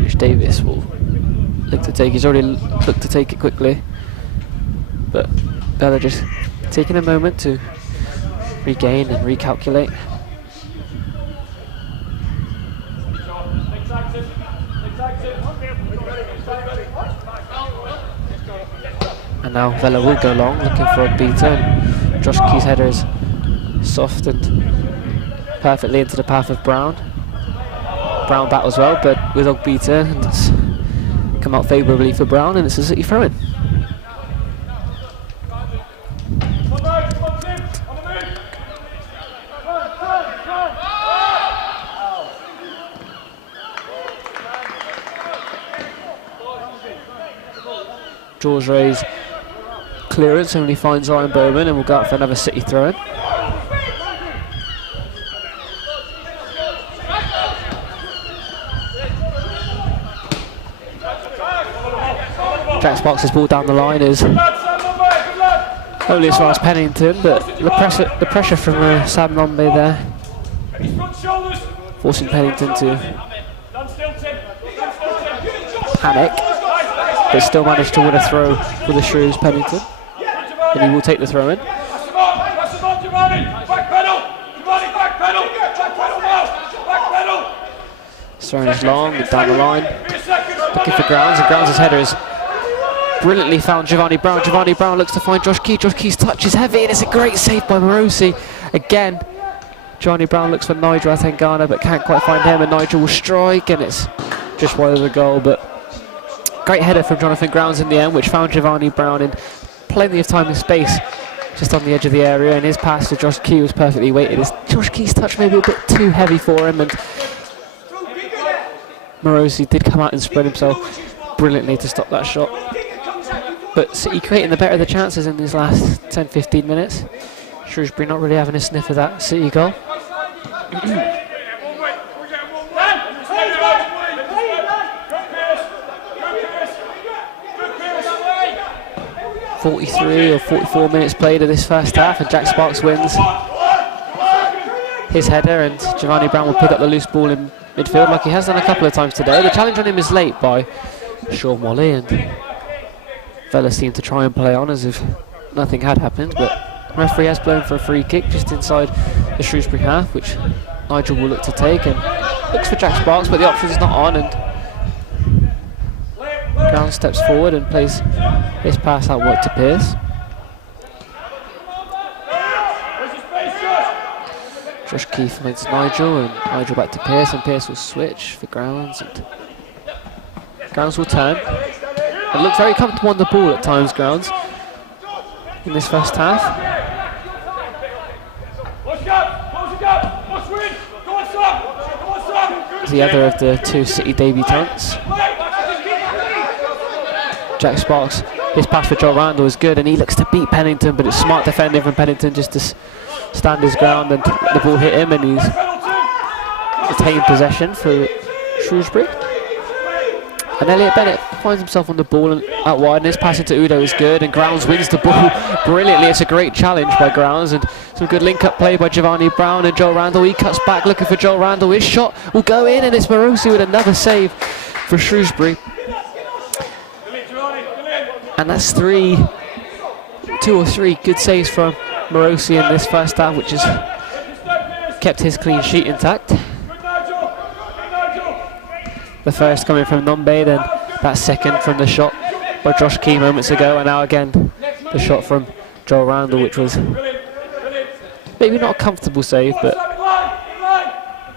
which Davis will look to take. He's already looked to take it quickly, but Bella just taking a moment to regain and recalculate. And now Vella will go long, looking for a beater, and Josh Key's header is soft and perfectly into the path of Brown. Brown battles well, but with Ogbeater, and it's come out favourably for Brown, and it's a City throw-in. George Ray's clearance only finds Ryan Bowman, and will go out for another City throw-in. Jack Sparks' ball down the line is only as far as Pennington, but the pressure from Sam Nombe there, forcing Pennington to panic, but still managed to win a throw for the Shrews, Pennington, and he will take the throw in. Throwing is long and down the line, looking for Grounds, and Grounds' header is brilliantly found Giovanni Brown. Giovanni Brown looks to find Josh Key. Josh Key's touch is heavy, and it's a great save by Morosi. Again, Giovanni Brown looks for Nigel Atangana, but can't quite find him, and Nigel will strike, and it's just wide of the goal. But great header from Jonathan Grounds in the end, which found Giovanni Brown in plenty of time and space just on the edge of the area, and his pass to Josh Key was perfectly weighted. Josh Key's touch maybe a bit too heavy for him, and Morosi did come out and spread himself brilliantly to stop that shot. But City creating the better of the chances in these last 10-15 minutes. Shrewsbury not really having a sniff of that City goal. 43 or 44 minutes played of this first half, and Jack Sparks wins his header, and Giovanni Brown will pick up the loose ball in midfield like he has done a couple of times today. The challenge on him is late by Sean Wally, and fellas seem to try and play on as if nothing had happened, but the referee has blown for a free kick just inside the Shrewsbury half, which Nigel will look to take, and looks for Jack Sparks, but the option's not on, and Ground steps forward and plays his pass outward to Pearce. Josh Keefe finds Nigel, and Nigel back to Pearce, and Pearce will switch for Grounds, and Grounds will turn. And look very comfortable on the ball at times, Grounds, in this first half. The other of the two City debutants. Jack Sparks, his pass for Joel Randall is good, and he looks to beat Pennington, but it's smart defending from Pennington just to stand his ground, and the ball hit him, and he's retained possession for Shrewsbury. And Elliot Bennett finds himself on the ball and out wide, and his pass into Udo is good, and Grounds wins the ball brilliantly. It's a great challenge by Grounds, and some good link-up play by Giovanni Brown and Joel Randall. He cuts back looking for Joel Randall. His shot will go in, and it's Morosi with another save for Shrewsbury. And that's two or three good saves from Morosi in this first half, which has kept his clean sheet intact. The first coming from Nombe, then that second from the shot by Josh Key moments ago, and now again the shot from Joel Randall, which was maybe not a comfortable save, but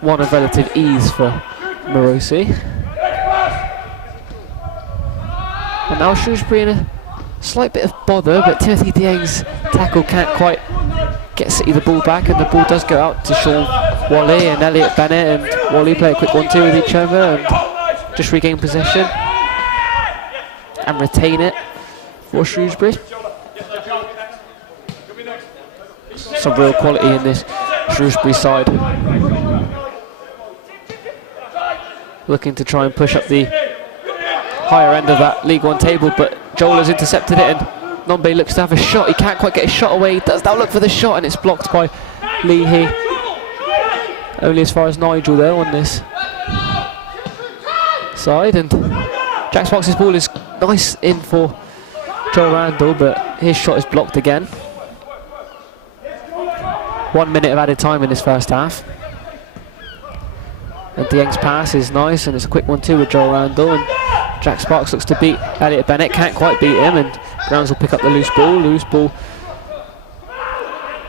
one of relative ease for Morosi. And now Shrewsbury in a slight bit of bother, but Timothy Dieng's tackle can't quite get City the ball back, and the ball does go out to Sean Wally, and Elliot Bennett and Wally play a quick 1-2 with each other and just regain possession and retain it for Shrewsbury. Some real quality in this Shrewsbury side. Looking to try and push up the higher end of that League One table, but Joel has intercepted it, and Nombe looks to have a shot. He can't quite get his shot away. He does now look for the shot, and it's blocked by Lee Hee. Only as far as Nigel though on this side, and Jack Sparks' ball is nice in for Joel Randall, but his shot is blocked again. 1 minute of added time in this first half. And Dieng's pass is nice, and it's a quick 1-2 with Joel Randall, and Jack Sparks looks to beat Elliot Bennett, can't quite beat him, and Grounds will pick up the loose ball. Loose ball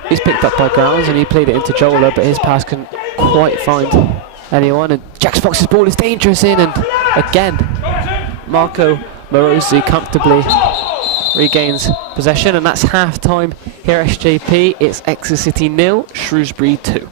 is picked up by Grounds, and he played it into Joel, but his pass couldn't quite find anyone, and Jack Sparks' ball is dangerous in, and again Marco Morosi comfortably regains possession, and that's half time here at SJP. It's Exeter City 0, Shrewsbury 2.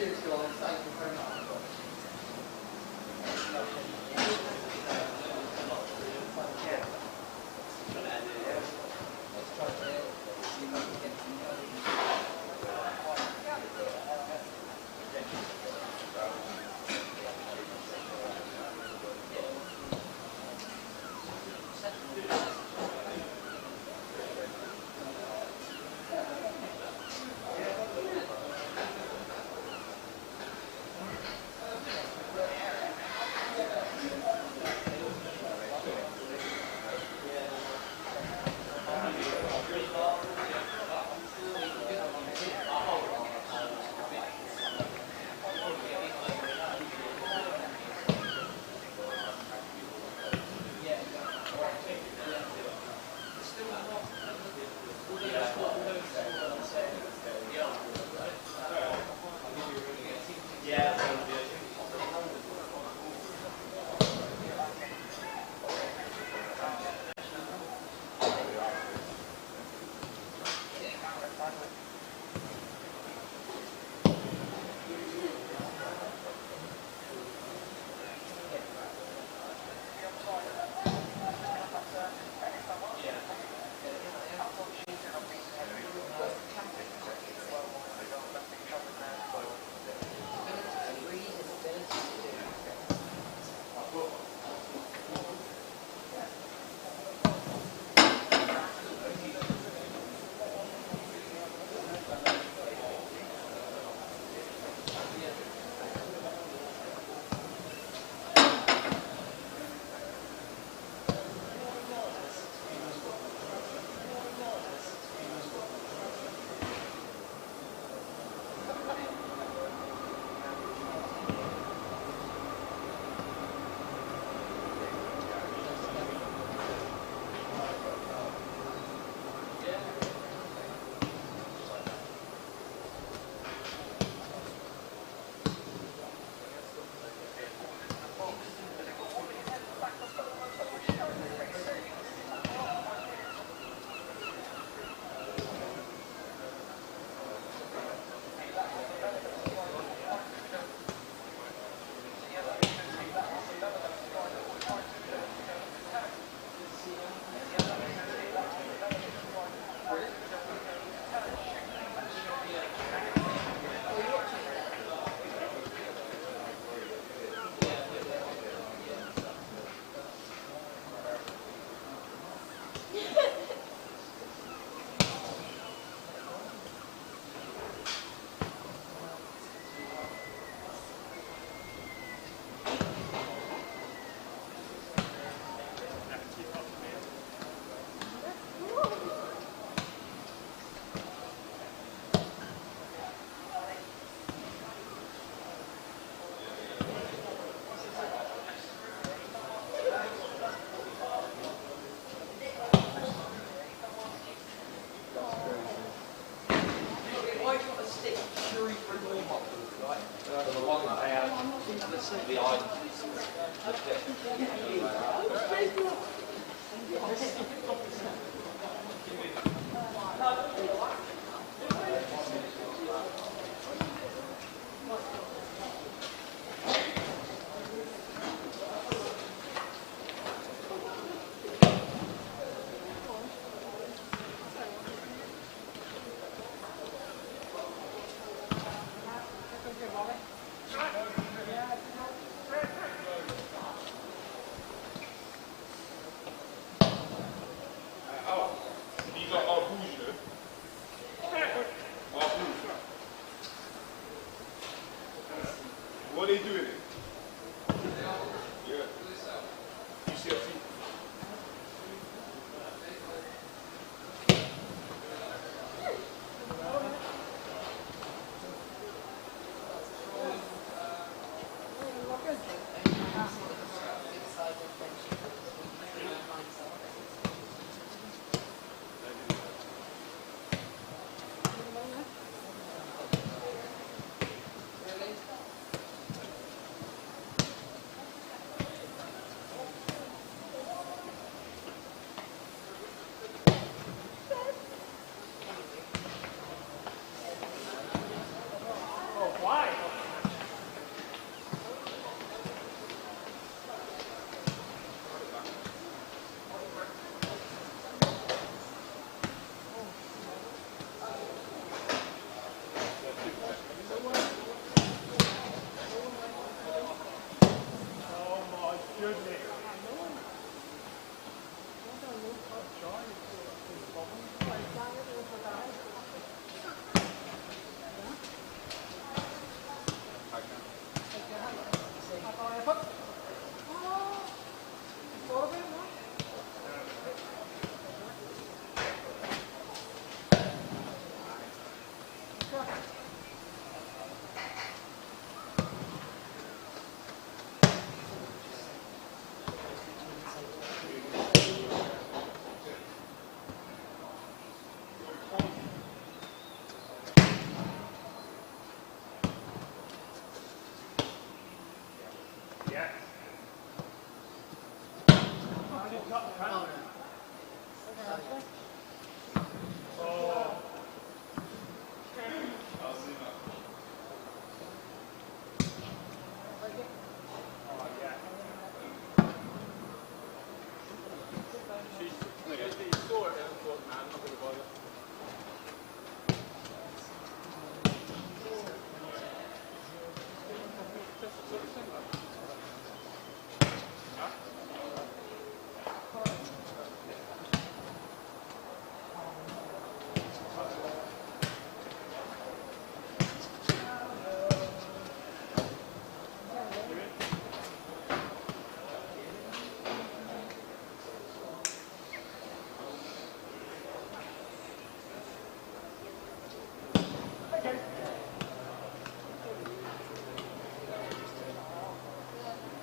Cheers, guys. Thank you very much.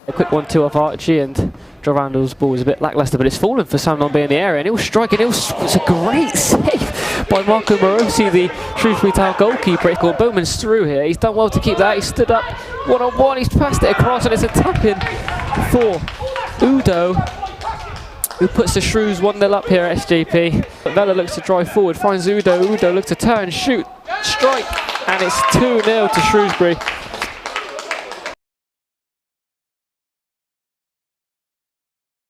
A quick 1-2 off Archie, and Joe Randall's ball is a bit lacklustre, but it's fallen for Sam Lombe in the area, and he'll strike, and it's a great save by Marco Morosi, the Shrewsbury Town goalkeeper. Bowman's through here, he's done well to keep that, he stood up one-on-one, he's passed it across, and it's a tap-in for Udo, who puts the Shrews 1-0 up here at SJP. Vela looks to drive forward, finds Udo, Udo looks to turn, shoot, strike, and it's 2-0 to Shrewsbury.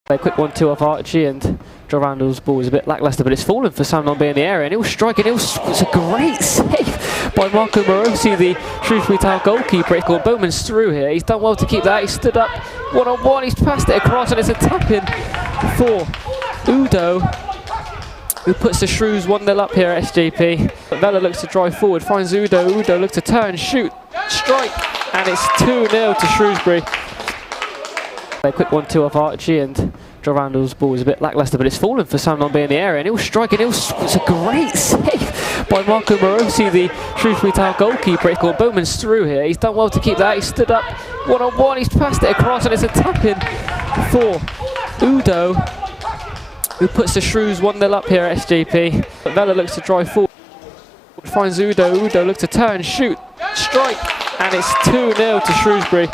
A quick 1-2 off Archie, and Joe Randall's ball is a bit lacklustre, but it's fallen for Sam Lombe in the area, and he'll strike, and it's a great save by Marco Morosi, the Shrewsbury Town goalkeeper. Bowman's through here, he's done well to keep that, he stood up one-on-one, he's passed it across, and it's a tap-in for Udo, who puts the Shrews 1-0 up here at SJP. Vela looks to drive forward, finds Udo, Udo looks to turn, shoot, strike, and it's 2-0 to Shrewsbury. A quick 1-2 off Archie, and Joe Randall's ball is a bit lacklustre, but it's fallen for Sam Lombe in the area, and he'll strike, and it's a great save by Marco Morosi, the Shrewsbury Town goalkeeper. Bowman's through here, he's done well to keep that, he stood up one-on-one, he's passed it across, and it's a tap-in for Udo, who puts the Shrews 1-0 up here at SJP. Vela looks to drive forward, finds Udo, Udo looks to turn, shoot, strike, and it's 2-0 to Shrewsbury.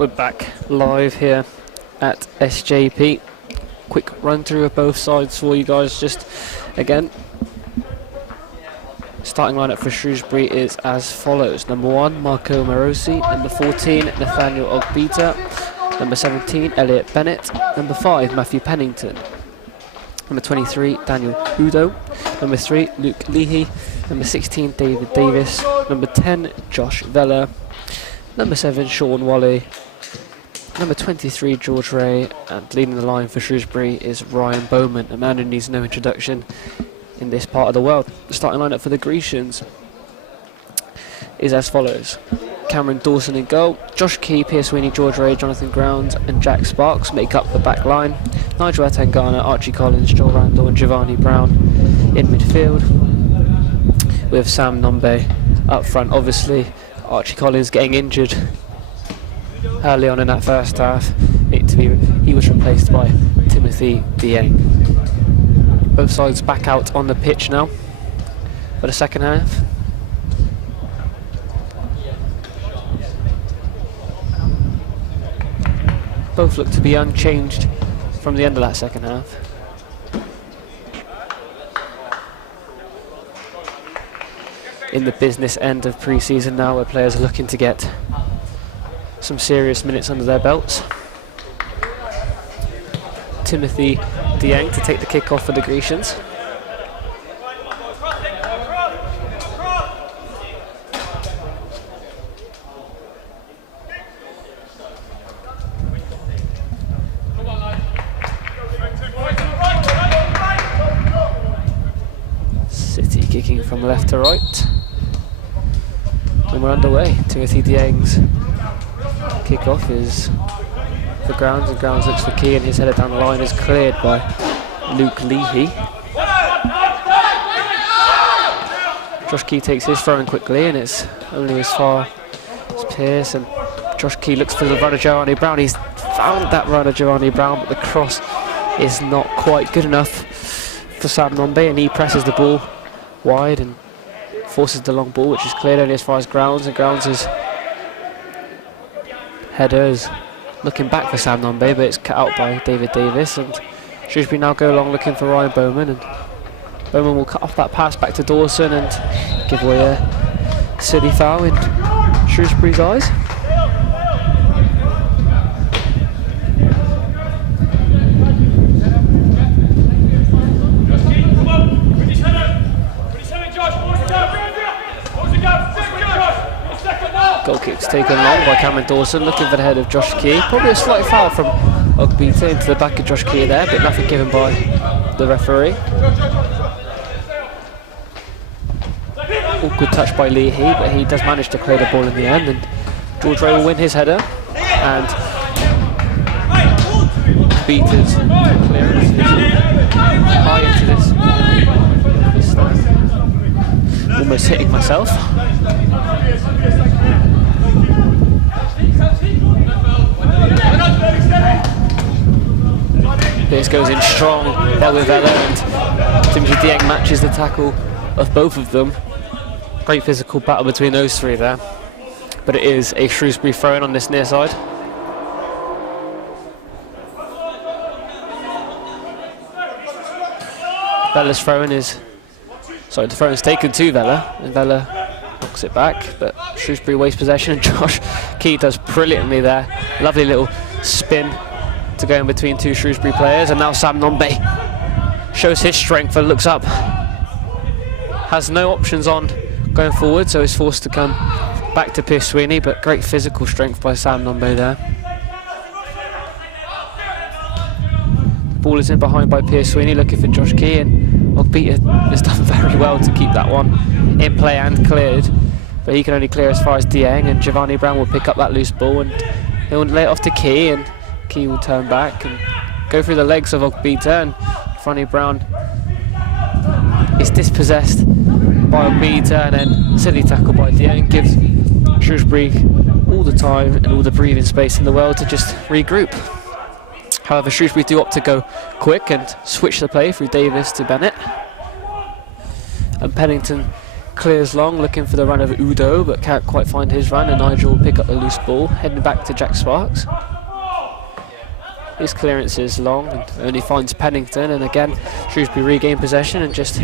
We're back live here at SJP. Quick run through of both sides for you guys. Just again, starting lineup for Shrewsbury is as follows: number 1, Marco Morosi; number 14, Nathaniel Ogbita; number 17, Elliot Bennett; number 5, Matthew Pennington; number 23, Daniel Udo; number 3, Luke Leahy; number 16, David Davis; number 10, Josh Vella; number 7, Sean Wally; number 23, George Ray; and leading the line for Shrewsbury is Ryan Bowman, a man who needs no introduction in this part of the world. The starting lineup for the Grecians is as follows: Cameron Dawson in goal; Josh Key, Pierce Sweeney, George Ray, Jonathan Grounds and Jack Sparks make up the back line. Nigel Atangana, Archie Collins, Joel Randall and Giovanni Brown in midfield, with Sam Nombe up front. Obviously Archie Collins getting injured early on in that first half. He was replaced by Timothy Dieng. Both sides back out on the pitch now for the second half. Both look to be unchanged from the end of that second half. In the business end of pre-season now, where players are looking to get some serious minutes under their belts. Timothy Dieng to take the kick-off for the Grecians. City kicking from left to right. And we're underway. Timothy Dieng's kick-off is for Grounds, and Grounds looks for Key, and his header down the line is cleared by Luke Leahy. Josh Key takes his throw in quickly, and it's only as far as Pierce, and Josh Key looks for the run of Giovanni Brown. He's found that run of Giovanni Brown, but the cross is not quite good enough for Sam Nombe, and he presses the ball wide and forces the long ball, which is cleared only as far as Grounds, and Grounds' header is looking back for Sam Nombe, but it's cut out by David Davis, and Shrewsbury now go along looking for Ryan Bowman, and Bowman will cut off that pass back to Dawson and give away a silly foul in Shrewsbury's eyes. Goal kick's taken long by Cameron Dawson, looking for the head of Josh Key. Probably a slight foul from Ogbita into the back of Josh Key there, but nothing given by the referee. Awkward touch by Leahy, but he does manage to clear the ball in the end, and George Ray will win his header, and Ogbita's clearance high into this stand. Almost hitting myself. Pierce goes in strong there with Vella, and Timothy Dieng matches the tackle of both of them. Great physical battle between those three there, but it is a Shrewsbury throw-in on this near side. Vella's throw-in is, sorry, the throw-in's taken to Vella, and Vella knocks it back, but Shrewsbury wastes possession, and Josh Key does brilliantly there. Lovely little spin to go in between two Shrewsbury players, and now Sam Nombe shows his strength and looks up. Has no options on going forward, so is forced to come back to Pierce Sweeney, but great physical strength by Sam Nombe there. The ball is in behind by Pierce Sweeney, looking for Josh Key, and Ogbita has done very well to keep that one in play and cleared, but he can only clear as far as Dieng, and Giovanni Brown will pick up that loose ball, and he'll lay it off to Key, and Key will turn back and go through the legs of Ogbita, and Giovanni Brown is dispossessed by Ogbita, and then silly tackle by Dieng gives Shrewsbury all the time and all the breathing space in the world to just regroup. However, Shrewsbury do opt to go quick and switch the play through Davis to Bennett, and Pennington clears long, looking for the run of Udo, but can't quite find his run, and Nigel will pick up the loose ball, heading back to Jack Sparks. His clearance is long and only finds Pennington, and again Shrewsbury regain possession and just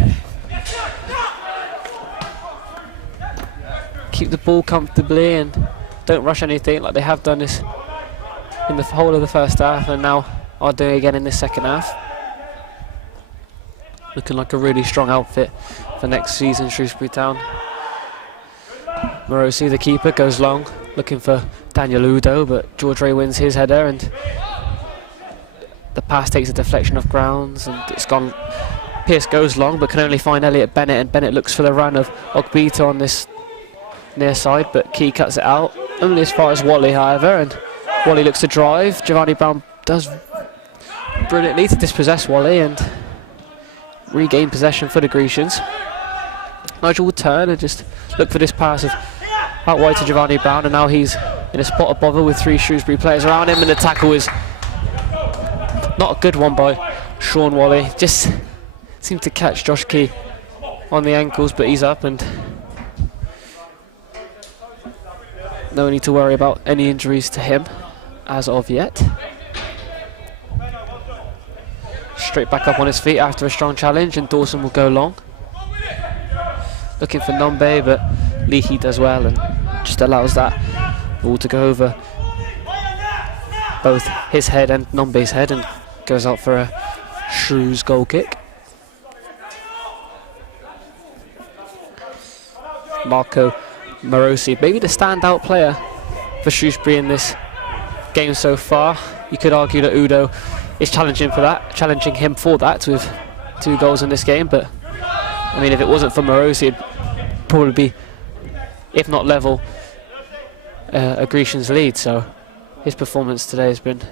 keep the ball comfortably and don't rush anything like they have done this in the whole of the first half, and now are doing again in this second half. Looking like a really strong outfit for next season, Shrewsbury Town. Morosi, the keeper, goes long, looking for Daniel Udo, but George Ray wins his header, and the pass takes a deflection off grounds, and it's gone. Pearce goes long, but can only find Elliot Bennett, and Bennett looks for the run of Ogbita on this near side, but Key cuts it out, only as far as Wally, however, and Wally looks to drive. Giovanni Brown does brilliantly to dispossess Wally and regain possession for the Grecians. Nigel will turn and just look for this pass of out wide to Giovanni Brown, and now he's in a spot of bother with 3 Shrewsbury players around him, and the tackle is not a good one by Sean Wally. Just seemed to catch Josh Key on the ankles, but he's up and no need to worry about any injuries to him as of yet. Straight back up on his feet after a strong challenge, and Dawson will go long. Looking for Nombe, but Leahy does well and just allows that ball to go over both his head and Nombe's head and goes out for a Shrews goal kick. Marco Morosi, maybe the standout player for Shrewsbury in this game so far. You could argue that Udo is challenging him for that with 2 goals in this game, but I mean, if it wasn't for Morosi, it'd probably be, if not level, a Grecian's lead. So his performance today has been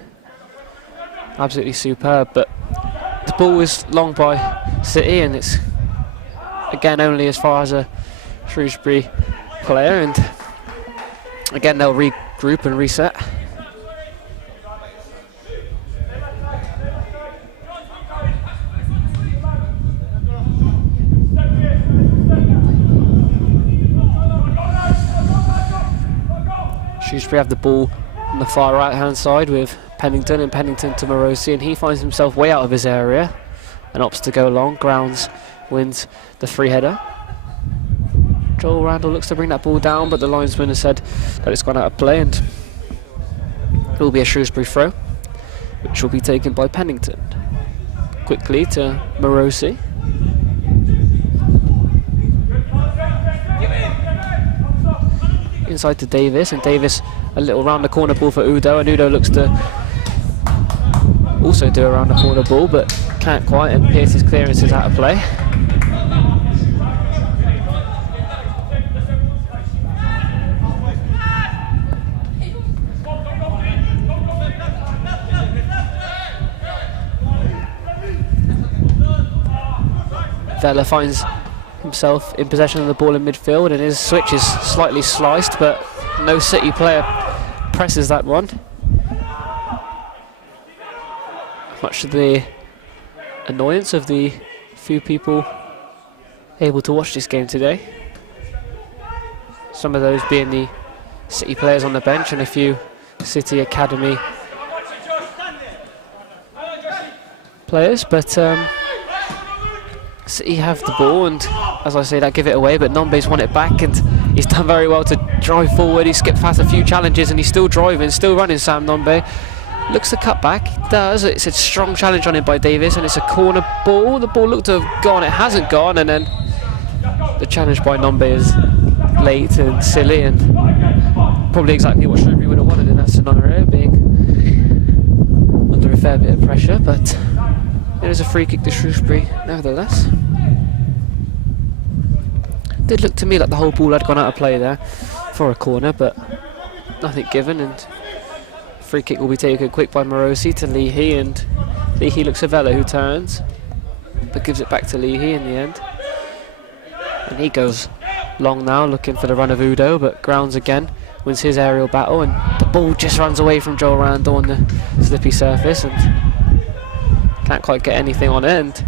absolutely superb, but the ball is long by City, and it's again only as far as a Shrewsbury player, and again they'll regroup and reset. Shrewsbury have the ball on the far right hand side with Pennington, and Pennington to Morosi, and he finds himself way out of his area and opts to go long. Grounds wins the free header. Joel Randall looks to bring that ball down, but the linesman has said that it's gone out of play, and it will be a Shrewsbury throw, which will be taken by Pennington. Quickly to Morosi. Inside to Davis, and Davis a little round the corner ball for Udo, and Udo looks to also do a round the corner ball, but can't quite, and Pearce's clearance is out of play. Vela finds himself in possession of the ball in midfield, and his switch is slightly sliced, but no City player presses that one. Much to the annoyance of the few people able to watch this game today. Some of those being the City players on the bench and a few City Academy players, but City have the ball, and as I say, that give it away, but Nombe's won it back, and he's done very well to drive forward. He skipped past a few challenges, and he's still driving, still running. Sam Nombe looks to cut back, he does. It's a strong challenge on him by Davis, and it's a corner ball. The ball looked to have gone, it hasn't gone, and then the challenge by Nombe is late and silly, and probably exactly what Shrewsbury would have wanted in that scenario, being under a fair bit of pressure, but it is a free kick to Shrewsbury nevertheless. Did look to me like the whole ball had gone out of play there for a corner, but nothing given, and free kick will be taken quick by Morosi to Leahy, and Leahy looks at Vela, who turns but gives it back to Leahy in the end, and he goes long now looking for the run of Udo, but Grounds again wins his aerial battle, and the ball just runs away from Joel Randall on the slippy surface and can't quite get anything on it, and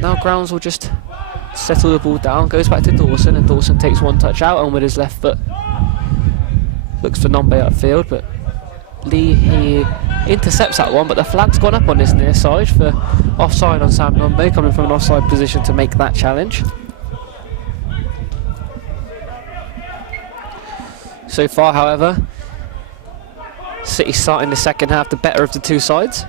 now Grounds will just settle the ball down, goes back to Dawson, and Dawson takes one touch out and with his left foot looks for Nombe upfield, but Lee, he intercepts that one, but the flag's gone up on this near side for offside on Sam Nombe, coming from an offside position to make that challenge. So far, however, City starting the second half the better of the two sides.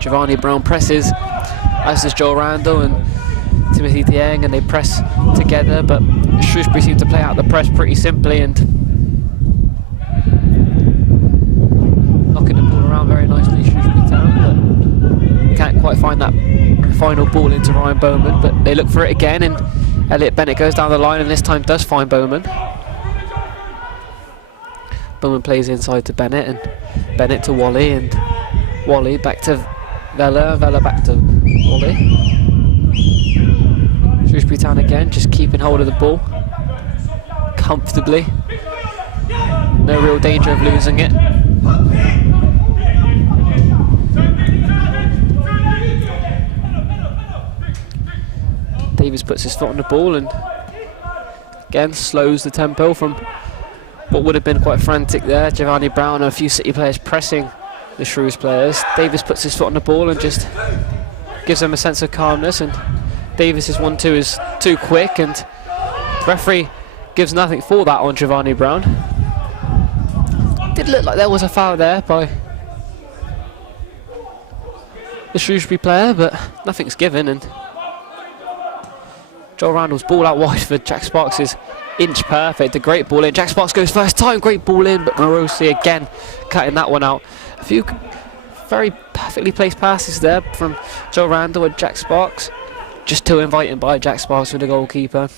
Giovanni Brown presses, as does Joel Randall and Timothy Dieng, and they press together, but Shrewsbury seem to play out the press pretty simply and knocking the ball around very nicely, Shrewsbury Town, but can't quite find that final ball into Ryan Bowman, but they look for it again, and Elliot Bennett goes down the line and this time does find Bowman. Bowman plays inside to Bennett, and Bennett to Wally, and Wally back to Vella, Vella back to Wally. Shrewsbury Town again, just keeping hold of the ball comfortably. No real danger of losing it. Davies puts his foot on the ball and again slows the tempo from what would have been quite frantic there. Giovanni Brown and a few City players pressing the Shrews players. Davies puts his foot on the ball and just gives them a sense of calmness, and Davies' 1-2 is too quick, and the referee gives nothing for that on Giovanni Brown. Did look like there was a foul there by the Shrewsbury player, but nothing's given, and Joel Randall's ball out wide for Jack Sparks is inch perfect, a great ball in. Jack Sparks goes first time, great ball in, but Morosi again cutting that one out. A few very perfectly placed passes there from Joel Randall and Jack Sparks, just too inviting by Jack Sparks with the goalkeeper.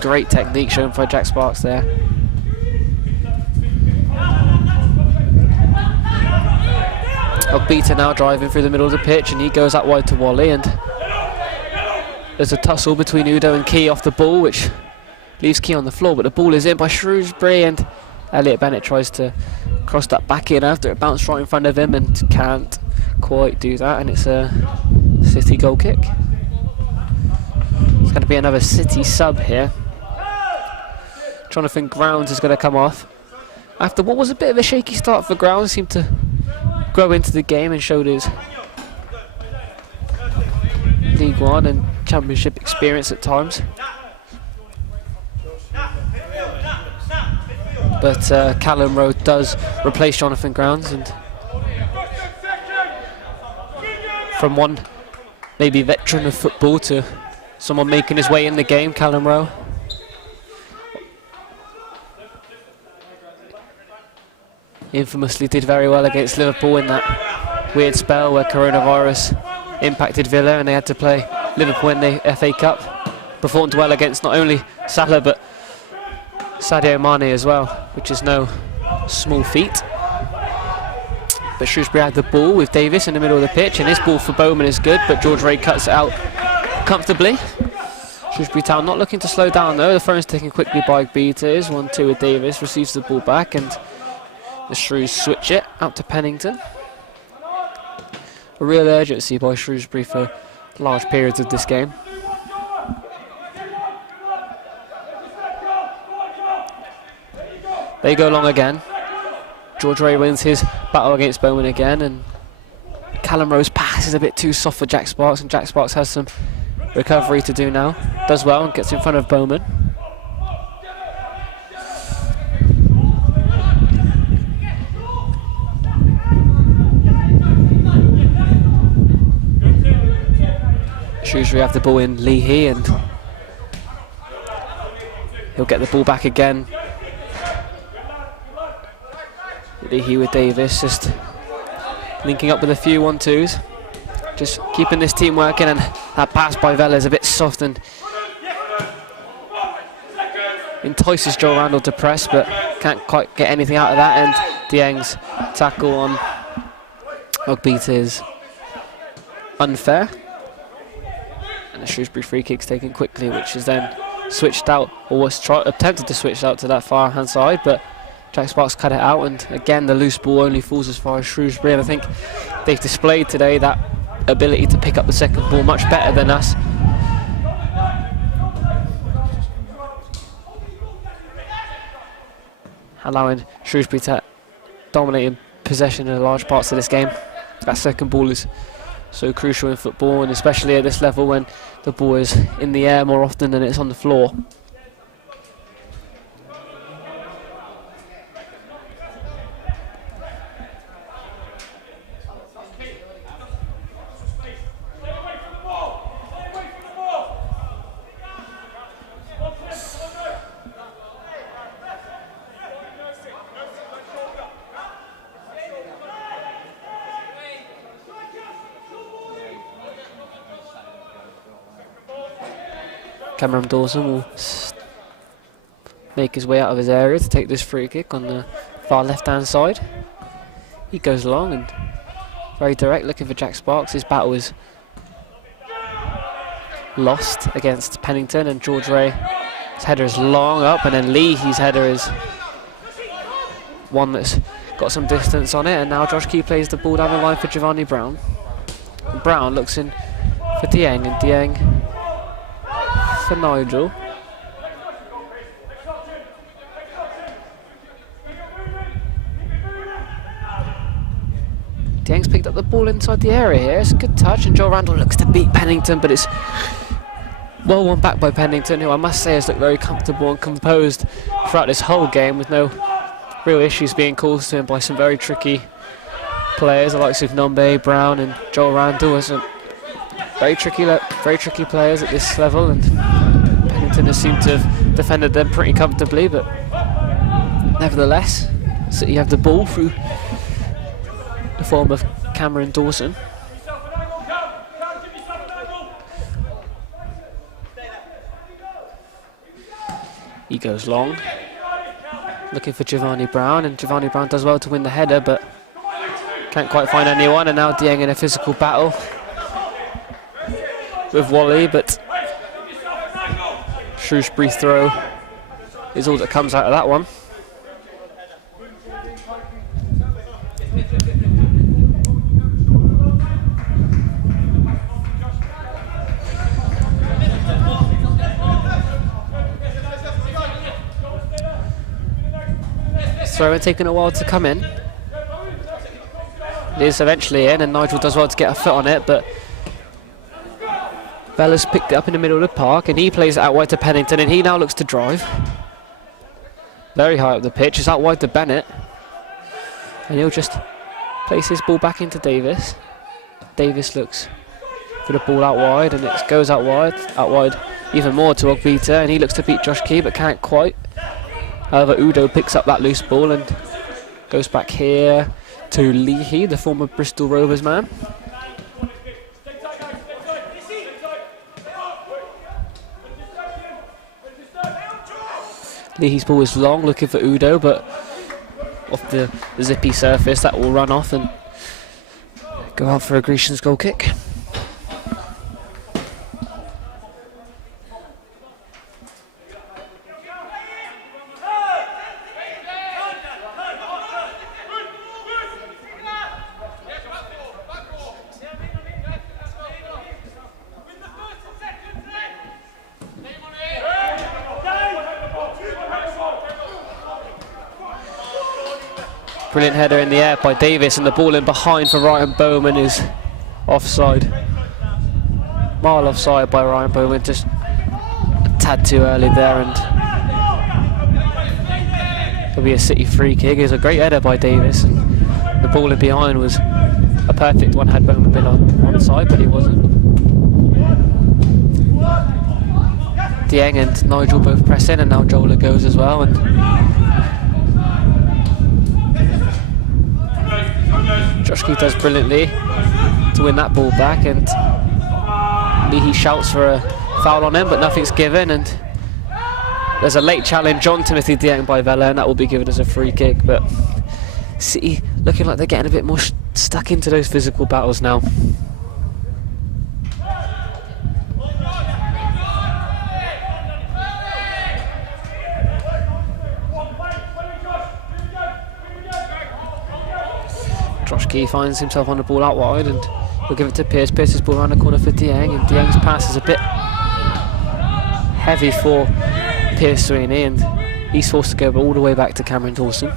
Great technique shown by Jack Sparks there. Ogbita now driving through the middle of the pitch, and he goes out wide to Wally, and there's a tussle between Udo and Key off the ball, which leaves Key on the floor, but the ball is in by Shrewsbury, and Elliot Bennett tries to cross that back in after it bounced right in front of him and can't quite do that, and it's a City goal kick. It's going to be another City sub here. Jonathan Grounds is going to come off after what was a bit of a shaky start for Grounds. Seemed to grow into the game and showed his League One and Championship experience at times. But Callum Rowe does replace Jonathan Grounds, and from one maybe veteran of football to someone making his way in the game, Callum Rowe. Infamously did very well against Liverpool in that weird spell where coronavirus impacted Villa and they had to play Liverpool in the FA Cup. Performed well against not only Salah but Sadio Mane as well, which is no small feat. But Shrewsbury had the ball with Davis in the middle of the pitch, and his ball for Bowman is good, but George Ray cuts it out comfortably. Shrewsbury Town not looking to slow down though. The throw taken quickly by Beaters. 1-2 with Davis, receives the ball back, and the Shrews switch it out to Pennington. A real urgency by Shrewsbury for large periods of this game. They go long again. George Ray wins his battle against Bowman again, and Callum Rowe's pass is a bit too soft for Jack Sparks, and Jack Sparks has some recovery to do now. Does well and gets in front of Bowman. Shrewsbury have the ball in Leahy, and he'll get the ball back again. Leahy with Davis, just linking up with a few 1-2s, just keeping this team working, and that pass by Vella is a bit soft and entices Joel Randall to press, but can't quite get anything out of that, and Dieng's tackle on Ogbita is unfair, and the Shrewsbury free kick's taken quickly, which is then switched out, or was attempted to switch out to that far hand side, but Jack Sparks cut it out, and again the loose ball only falls as far as Shrewsbury, and I think they've displayed today that ability to pick up the second ball much better than us. Allowing Shrewsbury to dominate in possession in large parts of this game. That second ball is so crucial in football, and especially at this level when the ball is in the air more often than it's on the floor. Cameron Dawson will make his way out of his area to take this free kick on the far left hand side. He goes long and very direct, looking for Jack Sparks. His battle is lost against Pennington, and George Ray's header is long up, and then Leahy's header is one that's got some distance on it, and now Josh Key plays the ball down the line for Giovanni Brown. And Brown looks in for Dieng, and Dieng for Nigel. Dieng's picked up the ball inside the area here. It's a good touch, and Joel Randall looks to beat Pennington, but it's well won back by Pennington, who I must say has looked very comfortable and composed throughout this whole game, with no real issues being caused to him by some very tricky players, the likes of Nombe, Brown and Joel Randall. Are some very tricky players at this level, and Pennington has seemed to have defended them pretty comfortably, but nevertheless, City have the ball through the form of Cameron Dawson. He goes long, looking for Giovanni Brown, and Giovanni Brown does well to win the header, but can't quite find anyone, and now Dieng in a physical battle with Wally, but Shrewsbury throw is all that comes out of that one. Throw taking a while to come in. It is eventually in, and Nigel does well to get a foot on it, but Bella's picked it up in the middle of the park, and he plays it out wide to Pennington, and he now looks to drive. Very high up the pitch, it's out wide to Bennett. And he'll just place his ball back into Davis. Davis looks for the ball out wide, and it goes out wide even more to Ogbita, and he looks to beat Josh Key, but can't quite. However, Udo picks up that loose ball and goes back here to Leahy, the former Bristol Rovers man. Leahy's ball is long, looking for Udo, but off the zippy surface, that will run off and go out for a Grecian's goal kick. Brilliant header in the air by Davis, and the ball in behind for Ryan Bowman is offside. Mile offside by Ryan Bowman, just a tad too early there, and there'll be a City free kick. It was a great header by Davis, and the ball in behind was a perfect one had Bowman been on side, but he wasn't. Dieng and Nigel both press in, and now Jola goes as well, and Josh Key does brilliantly to win that ball back, and Leahy shouts for a foul on him, but nothing's given, and there's a late challenge on Timothy Dieng by Vela, and that will be given as a free kick. But City looking like they're getting a bit more stuck into those physical battles now. Josh Key finds himself on the ball out wide and he'll give it to Pierce. Pierce's ball around the corner for Dieng, and Dieng's pass is a bit heavy for Pierce Sweeney, and he's forced to go all the way back to Cameron Dawson,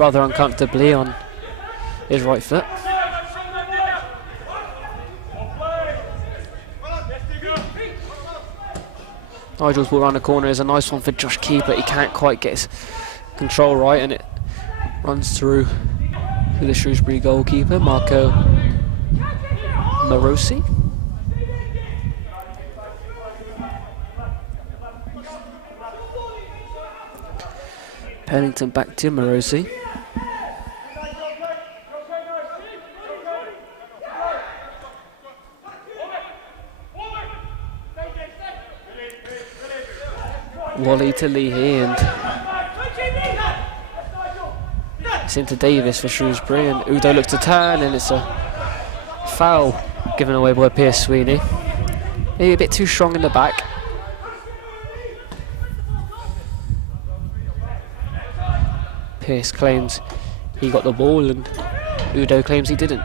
rather uncomfortably on his right foot. Nigel's ball around the corner is a nice one for Josh Key, but he can't quite get his control right, and it runs through to the Shrewsbury goalkeeper, Marco Morosi. Pennington back to Morosi. Wally to Leahy, and it's into Davis for Shrewsbury, and Udo looks to turn, and it's a foul given away by Pierce Sweeney. Maybe a bit too strong in the back. Pierce claims he got the ball and Udo claims he didn't.